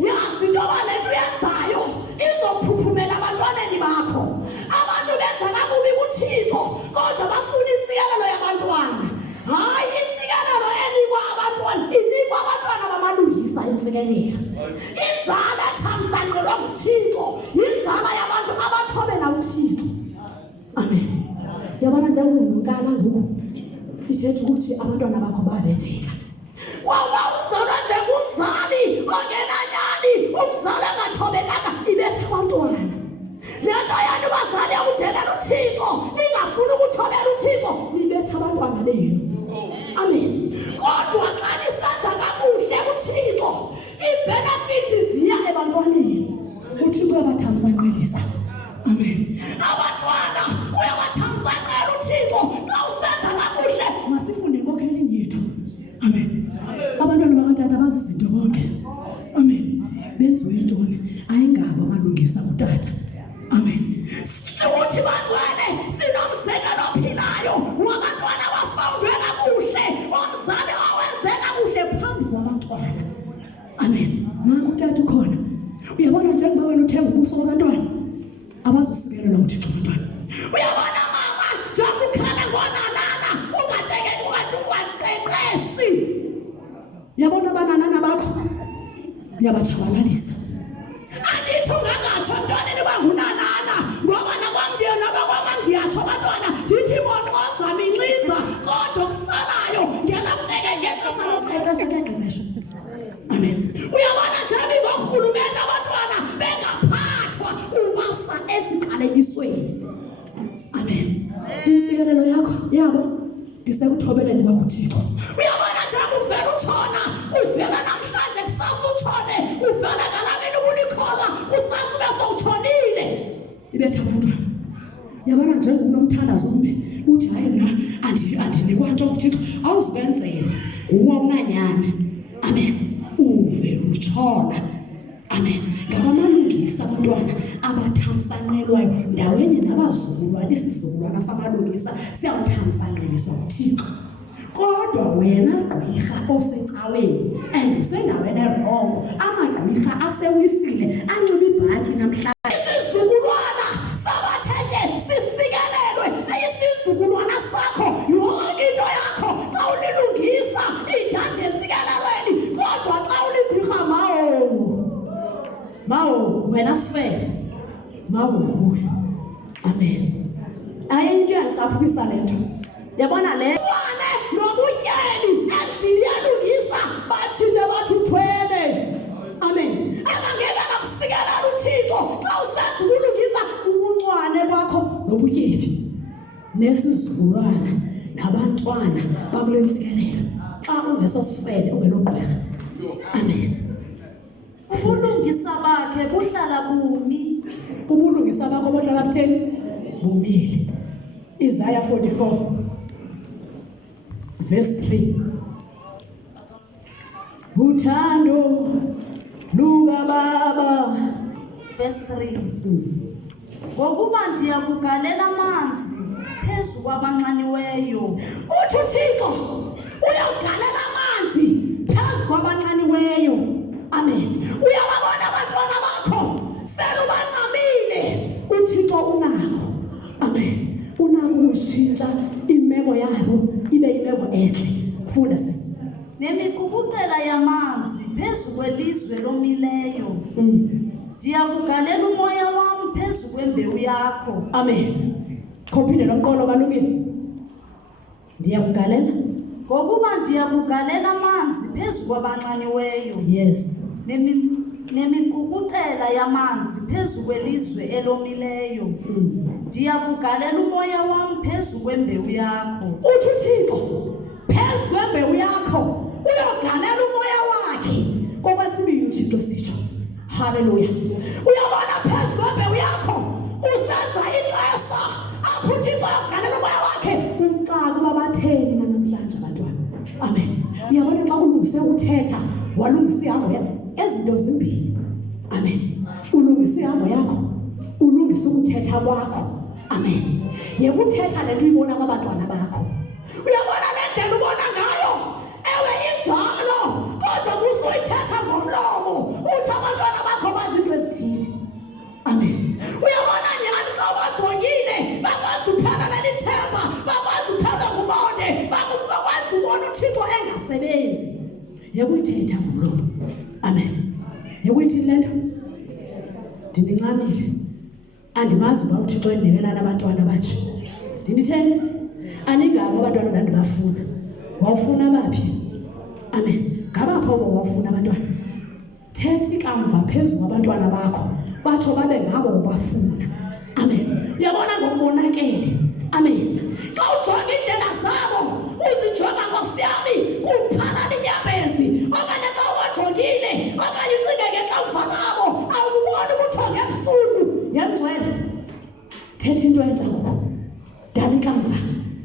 yazi into balento yenzayo izophuphumela abantwaneni bakho. Abantu benza kakubi kuThixo kodwa bafuna insikelelo yabantwana. Hayi insikelelo enikwa abantwana, inikwa abantwana bamalungisa insikelelo. Inzala ethamsanqelwa nguThixo inzala yabantu abathobela uThixo. Amen. Yabona njengoba unkala ngoku ithetha ukuthi abantwana bakho babetheka. Kwaba uzalwa njengomzali ongenanyani, umzali engathobekanga ibetha abantwana. Lento yani bazali akudelela uThixo, ningafuni ukuthobela uThixo, nibetha abantwana benu. Amen. Kodwa xa nisenza kakuhle uThixo, ibenefits ziya ebantwaneni. uThixo uyabathamsanqelisa. Amen. Abantwana uyabathamsanqela uThixo xa usenza kakuhle. Masifunde enkokheleni yethu. Amen. Abantwana bakantata bazi izinto bonke. Amen. Benziwe intoni? Ayingabo amalungisa kutata. Amen. Ukuthi bantwana sinomsekelo ophilayo wabantwana abafundwe kakuhle, omzali owenze kakuhle phambi kwabantwana. Amen. Nangu utata ukhona. Uyabona njengoba wena uthenga ubuso babantwana abazosikelelwa nguThixo abantwana. Uyabona mama njengoba ukhala ngonanana ungatekeli ungaqeqeshi. Uyabona abananana bakho uyabatshabalalisa. Andithi ungangatsho ntwaneni bangunanana ngoba nakwamndiyana bakwamndiyatsho abantwana ndithi monqoza minxiza kodwa kusalayo ngelomteke ngexesha loqeqesho leqeqesho. Amen. Uyabona njengoba ingorhulumente abantwana bengaphathwa ubasa esiqalekisweni. Amen. Insikelelo yakho yabo isekuthobeleni kwakuThixo. Uyabona njengoba uvela utshona, uvela namhlanje kusasa utshone, uvela ngalamini ubunikhola kusasa ube sowutshonile. Ibetha abantwana. Yabona njengoba unomthandazo ombi uthi hayi mna andinikwa nto uThixo awuzibenzela nguwe unanyana. Amen. Uvela utshona. Amen. Ngabamalungisa abantwana abathamsanqelwayo ndaweni nabazukulwana, isizukulwana samalungisa siyawuthamsanqeliswa uThixo. Kodwa wena gqirha osecaweni and usendaweni erongo, amagqirha asewisile anxiba ibhatyi namhlanje. Isizukulwana sabatheke sisikelelwe, isizukulwana sakho yonke into yakho xa ulilungisa idade entsikelelweni, kodwa xa uligqirha mawo wena sifele mawo. Amen. Ayinto yacaphukisa lento. Yabona le wane nobutyeli endlini yalungisa batshintshe bathi uthwele. Amen. Angangena nakusikelela uThixo xa usenza ukulungisa ubuncwane bakho nobutyeli nesizukulwana nabantwana bakule ntsikelelo xa ungesosifele ungelogqirha. Amen. Ubulungisa bakhe buhlala bumi. Ubulungisa bakho buhlala butheni? Bumile. Isaiah 44 verse 3. Uthando luka baba. Verse 3. Ngokuba ndiyakugalela amanzi phezu kwabanxaniweyo. Uthi uThixo uyawugalela amanzi phezu kwabanxaniweyo. Amen. Uyababona abantwana bakho selubancamile. uThixo unakho. Amen. Unako ukushintsha imeko yabo ibe imeko enhle. Funda sisi. Nemikukucela yamanzi phezu kwelizwe lomileyo. Ndiyakugalela umoya wam wam phezu kwembewu yakho. Amen. Khophinde nomqolo balungile. Ndiyakugalela Ngokuba ndiyakugalela amanzi phezu kwabanxaniweyo. yes Nemikukuqela yamanzi phezu kwelizwe elomileyo. Ndiyakugalela umoya wam phezu kwembewu yakho. uthi uThixo phezu kwembewu yakho uyogalela umoya wakhe. Kokwesibili uThixo sitsho haleluya. Uyabona phezu kwembewu yakho usenza ixesha apho uThixo uyogalela umoya wakhe. Uxaka uba batheni namhlanje abantwana. Amen. Uyabona xa ulungise uthetha walungisa ihambo ezinto zimbini. Amen. Ulungisa ihambo yakho, ulungisa ukuthetha kwakho. Amen. Yebo uthetha lento uyibona kwabantwana bakho. Uyabona le ndlela ubona ngayo ewe injalo kodwa usuyithetha ngomlomo uthi abantwana bakho bazinto ezithile. Amen. Uyabona nyani xa bajongile bakwazi uphela leli themba, bakwazi uphela ngubone, bakwazi ubona uThixo engasebenzi. Yebo uyithetha ngomlomo. Amen. Yebo uyithi le nto ndinincamile andimazi uba uThixo endinikela nabantwana banje. Ndinitheni aningabo abantwana ndandibafuna. Wawufuna baphi? Amen. Ngabapho wawufuna abantwana. Thetha ikamva phezu kwabantwana bakho batsho babe ngabo ubafuna. Amen. Uyabona ngokubonakele. Amen. Xa ujonga indlela zabo uzijonga Nkosi yami kuphala linyamezi. Okanye xa ubajongile okanye ucinge ngekamva labo awuboni ubuthongo ebusuku. Yemgcwele thetha into entsha ngoku. Dala ikamva.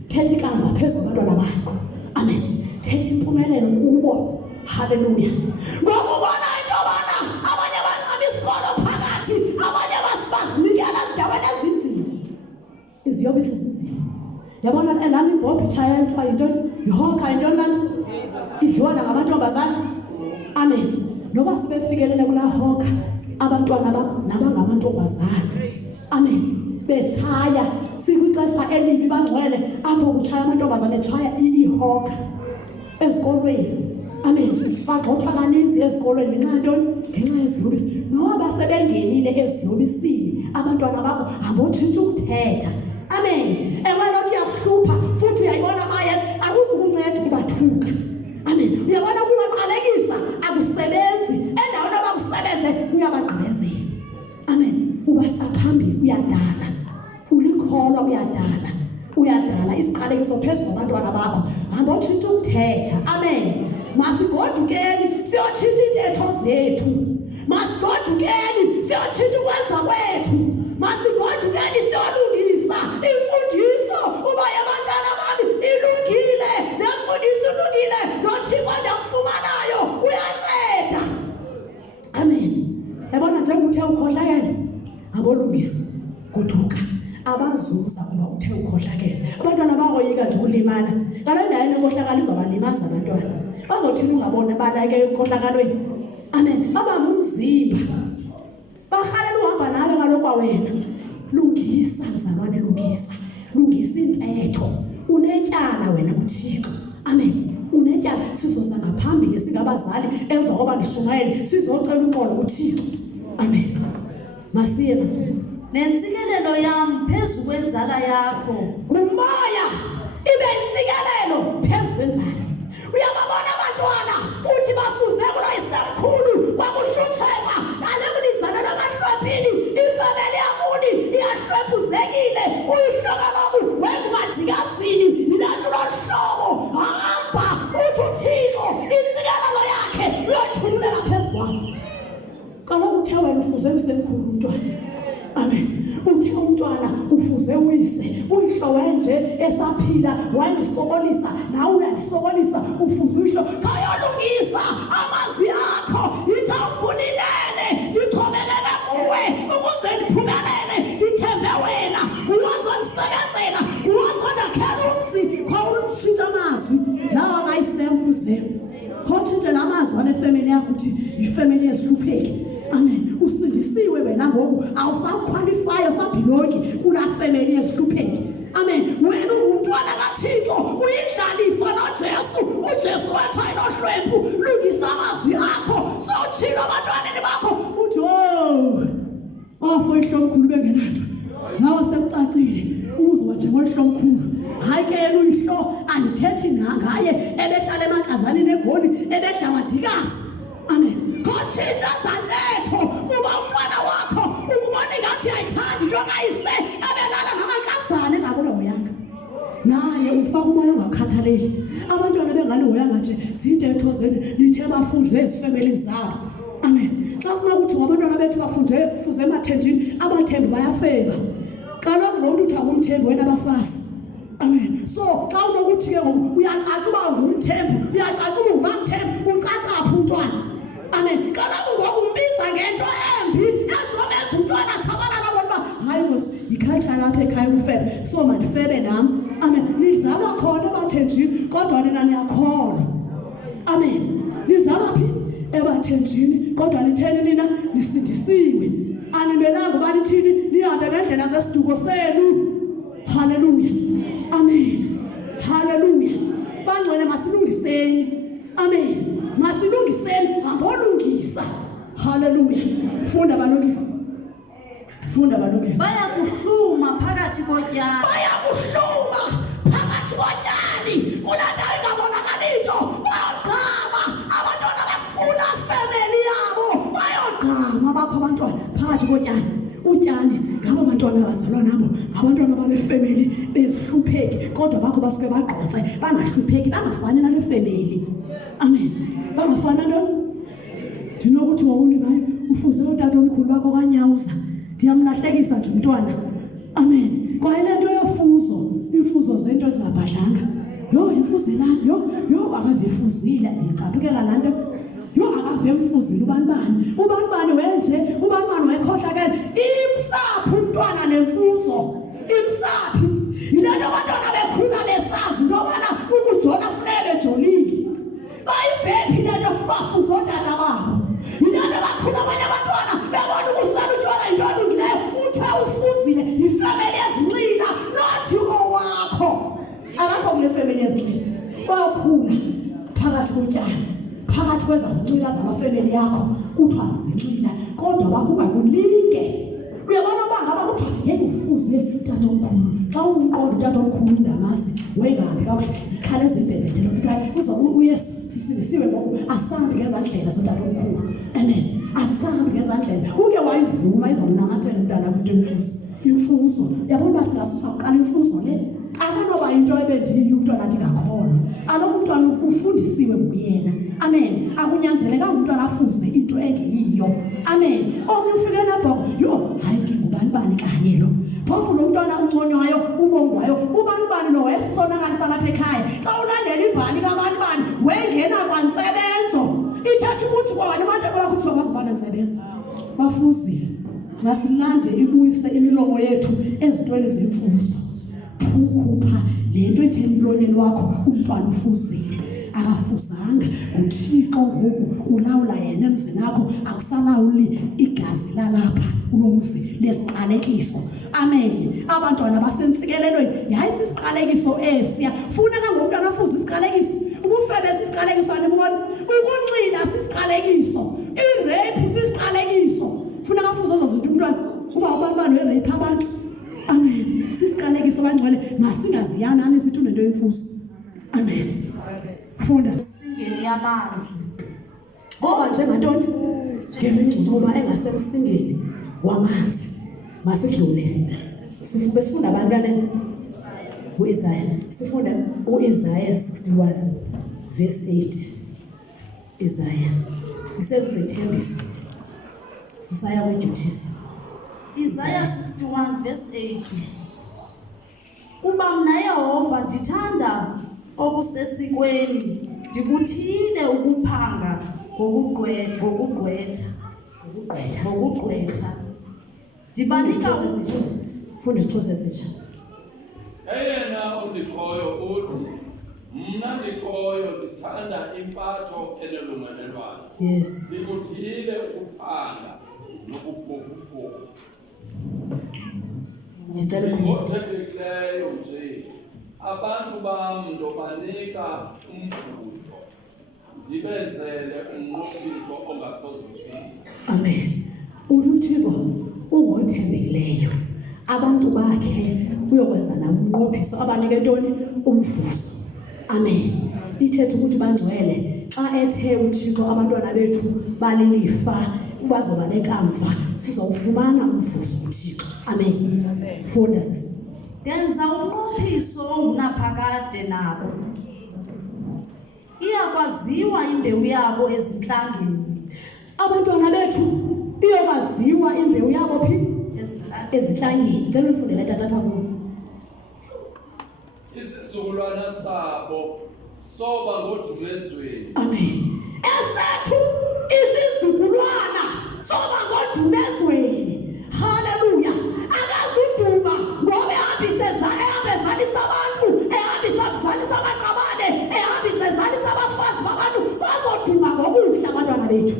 Thetha ikamva phezu kwabantwana bakho. Amen. Thetha impumelelo kubo. Haleluya. Ngokubona into yobana abanye abanqaba isikolo phakathi, abanye bazinikela ezindaweni ezinzima. Iziyobisi ezinzima. Yabona lami ibhobhi itshaya kuthiwa yintoni? Yihoka yintoni laa nto? Idliwa nangamantombazana. Amen. Noba sebefikelele kulaa hoka abantwana bakho nabangamantombazana. Amen. Betshaya sikwixesha elibi bangcwele apho kutshaya amantombazana etshaya ihoka ezikolweni. Amen. Bagxothwa kaninzi ezikolweni ngenxa yantoni? Ngenxa yeziyobisi. Noba sebengenile eziyobisini abantwana bakho hambotshintsha ukuthetha. Amen. Ewe lokhu iyakuhlupha futhi uyayibona maye akuzukunceda ukubathuka. Amen. Uyabona kubaqalekisa akusebenzi endaweni abakusebenze kuyabagqibezela. Amen. Ubasaphambili uyadala. Ulikholwa uyadala. Uyadala isiqalekiso phezu kwabantwana bakho. Hambotshintsha ukuthetha. Amen. Masigodukeni siyotshintsha intetho zethu. Masigodukeni siyotshintsha ukwenza kwethu. Masigodukeni siyolungisa imfundiso uba yabantwana bami ilungile. Nemfundiso ilungile. NoThixo ndamfumanayo uyanceda. Amen. Yabona njengokuthe ukhohlakele abolungisa goduka. Abazuza kuba uthe ukhohlakele. Abantwana bakoyika nje ukulimala. Kaloku naye nenkohlakalo izobalimaza abantwana. Bazothini ungabona balake ukhohlakalweni. Amen. Baba ngumzimba. Bahalela uhamba nawe kaloku kwawena. Lungisa mzalwane, lungisa. Lungisa intetho. Unetyala wena kuThixo. Amen. Unetyala sizoza ngaphambili singabazali emva koba ndishumayele sizocela uxolo kuThixo. Amen. Masiye Nentsikelelo yam phezu kwenzala yakho. Ngumoya ibe intsikelelo phezu kwenzala. Uyababona abantwana uthi bafuze kulo isemkhulu kwakuhlutsheka nalekulizana lamahlwempini ifameli yakuni iyahlwempuzekile uyihloka loku wengumadikazini yilantu lohlobo hamba uthi uThixo intsikelelo yakhe uyothululela phezu kwakho. Kaloku uthe wena ufuze usemkhulu umntwana. Amen. Uthe umntwana ufuze uyise uyihlowe nje esaphila wandisokolisa nawe uyandisokolisa ufuze uyihlo khayolungisa amazwi akho yithi awufunilene ndithobelele kuwe ukuze ndiphumelele ndithembe wena nguwazondisebenzela nguwazondakhela umzi khawulumshintsha amazwi lawa akayisemfuzi leyo khawutshintshe la mazwi anefemeli yakho uthi yifemeli yezihlupheki. Amen. Usindisiwe wena ngoku awusakhwalifayo sabhiloki kulaa family yesihlupheki. Amen. Wena ungumntwana kaThixo uyindlalifa noJesu. uJesu wathi ayinohlwempu lungisa amazwi akho sowutshilo abantwaneni bakho uthi abafo ihlomkhulu bengenanto nawe sekucacile ubuzoba njengohlomkhulu hayi ke yena uyihlo andithethi ngaye ebehlala emankazaneni egoli ebedla amadikazi amen kotshintsha zantetho kuba umntwana wakho ukubona ngathi ayithandi into kayise abelala namankazana engakulohoyanga naye ufaka umoya ongakhathaleli abantwana bengalihoyanga nje zintetho zenu lithe bafunde ezifemelini zabo amen xa ufuna ukuthi ngabantwana bethu bafunde fuze emathenjini abathembi bayafeba kaloku lo mntu uthi akumthembi wena abafazi amen so xa unokuthi ke ngoku uyacaca uba ngumthembi uyacaca uba ngumamthembi ucacapha umntwana amen kaloku ngoku umbiza ngento embi ezobenza umntwana atshabalala bona uba hayi ngosi yikhaltsha lapha ekhaya ukufebe so mandifebe nam amen nidlala khona emathenjini kodwa nina niyakholwa amen nizama phi emathenjini kodwa nitheni nina nisindisiwe animelanga uba nithini nihambe ngendlela zesiduko senu haleluya amen haleluya bangcwele masilungiseni amen masilungiseni ngolungisa haleluya funda balonke bayakuhluma phakathi kotyani kulanda ingabonakali into bagama abantwana bakula family yabo bayogama bakho abantwana phakathi kotyani utyani ngabo abantwana abazalwa nabo abantwana bale family bezihlupheki kodwa bakho basuke bagqotse bangahlupheki bangafani nale family amen bangafana nto ndinokuthi wawulibayo ufuze utata omkhulu bakho kanyawuza ndiyamlahlekisa nje umntwana amen kwaye le nto yofuzo iimfuzo zento ezingabhadlanga ifuzelani akavefuzile ndicaphukela laa nto akavemfuzile ubanibani wenje ubanibani wekhohlakele imsaphi umntwana nemfuzo imsaphi yile nto abantwana bekhula besazi into yobana ukujola funeke bejolile bayivephi le nto bafuze ootata babo yile nto bakhula abanye abantwana bebona ukusala utywala yinto elungileyo uthe ufuzile yifemeli ezinxila nothi owakho alapho kule family ezinxila bakhula phakathi kotyana phakathi kwezazinxila zamafamily yakho kuthiwa zinxila kodwa wakuba kulinge uyabona uba ngaba kuthiwa ufuze tata omkhulu xa umqondo tata omkhulu ndamazi wengahambi kakuhle ikhaleza ibhebhethelo uza uyesu sisindisiwe ngoku asambi ngezandlela zotata omkhulu amen asambi ngezandlela uke wayivuma izomnamathela umntana kwinto imfuzo yabona uba singasusa kuqala imfuzo le akanoba into ebendiyiyo umntwana ndingakholwa aloku umntwana ufundisiwe nguyena amen akunyanzeleka umntwana afuze into engeyiyo amen omnye ufike nebhoko hayi ngingubani kanye lo phofu lo mntwana unconywayo ubongwayo ubani lo wesisonakalisa lapha ekhaya xa ulandela imbali kabani wengena kwantsebenzo ithatha ukuthi kwana abantu bakho kuzokwazi ubana ntsebenzo bafuzile masilande ibuyise imilomo yethu ezintweni zemfuzo ukhupha lento ethe emlonyeni wakho umntwana ufuzile akafuzanga uThixo ngoku ulawula yena emzini wakho akusalawuli igazi lalapha kulomzi lesiqalekiso amen abantwana basentsikelelweni yayi sisiqalekiso esiya funeka ngomntwana afuze isiqalekiso ubufebe sisiqalekiso anibona ukunxila sisiqalekiso irape sisiqalekiso funeka afuze ezo zinto umntwana kuba ubani werape abantu amen sisiqalekiso bangcwele masingaziyana sithi unento yemfuzo amen funda singeni yamanzi ngoba njengantoni ngemingcuba engasemsingeni wamanzi masidlule sifunda abantwana uIsaiah sifunda uIsaiah 61 verse 8 Isaiah isezithembiso sisaya kweduties Isaiah 61 verse 8 Kuba mna Yehova ndithanda okusesikweni ndikuthile ukuphanga ngokugqwetha ndibanika funda isixhosa esitsha eyena undikhoyo uthi mna ndikhoyo ndithanda impatho enelungelelwano yes ndikuthile ukuphanga nokuphophuphopa ngothembekileyo nje abantu bam ndobanika umvuzo ndibenzele umnqophiso ongasoze utshintshe amen uThixo ungothembekileyo. Abantu bakhe uyokwenza nabo umnqophiso abanike ntoni? Umvuzo. Amen. Ithethe ukuthi bangcwele xa ethe uThixo abantwana bethu balilifa bazoba nekamva, sizawufumana umvuzo uThixo. Amen. Funda sisi. Ndenza umnqophiso ongunaphakade nabo. Iyakwaziwa imbewu yabo ezintlangeni. Abantwana bethu iyokwaziwa imbewu yabo phi? Ezinhlangeni. Ngicela ufundele tata phambi. Isizukulwana sabo soba ngodumezweni. Amen. Esethu isizukulwana soba ngodumezweni. Haleluya. Akazuduma ngoba ehambisezalisa abantu, ehambisezalisa amaqabane, ehambisezalisa abafazi babantu. Bazoduma ngokuhle abantwana bethu.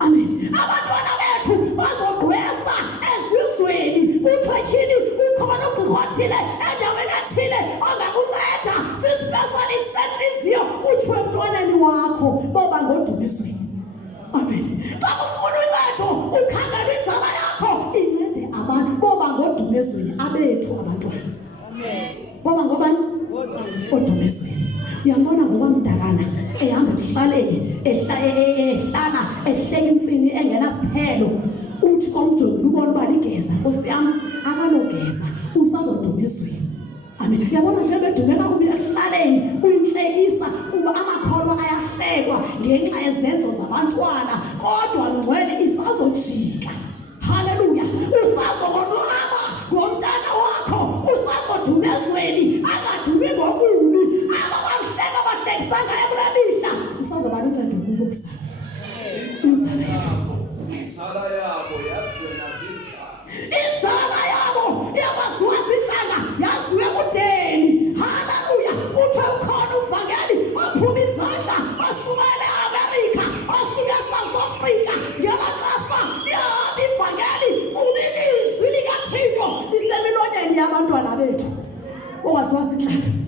Amen. Abantwana bethu bazogqwesa ezizweni. Kuthiwe tyhini ukhona ugqothile endaweni ethile ongakunceda sispecially senhliziyo. Kuthiwe emntwaneni wakho boba ngodumezweni. Amen. Xa ufuna uncedo ukhangela inzala yakho incede abantu boba ngodumezweni abethu abantwana. Amen. Boba ngobani? Odumezweni. Uyambona ngokwamdakana ehamba ekuhlaleni ehlala ehleka insini engenasiphelo. Uthi komjongile ubona uba ligeza Nkosi yami akalogeza usazodumezweni. Amen. Uyabona nje bedumeka kubi ekuhlaleni uyinhlekisa kuba amakholwa ayahlekwa ngenxa yezenzo zabantwana, kodwa ngcwele isazojika. Haleluya. Usazokonwaba ngomntana wakho, usagodumezweni, angadumi ngokubi. Abamhleka bahlekisanga kule mihla usazoba luncedo kubo kusasa. Inzala yabo yaziwe nazinhlanga. Inzala yabo yabaziwa zinhlanga, yaziwe kudeni. Haleluya. Kuthiwe ukhona uvangeli aphuma izandla ashumayele eAmerika, asuke eSouth Africa. Ngelaxesha lihamba ivangeli kuba ilizwi likaThixo lisemilonyeni yabantwana bethu. Okwaziwa zinhlanga.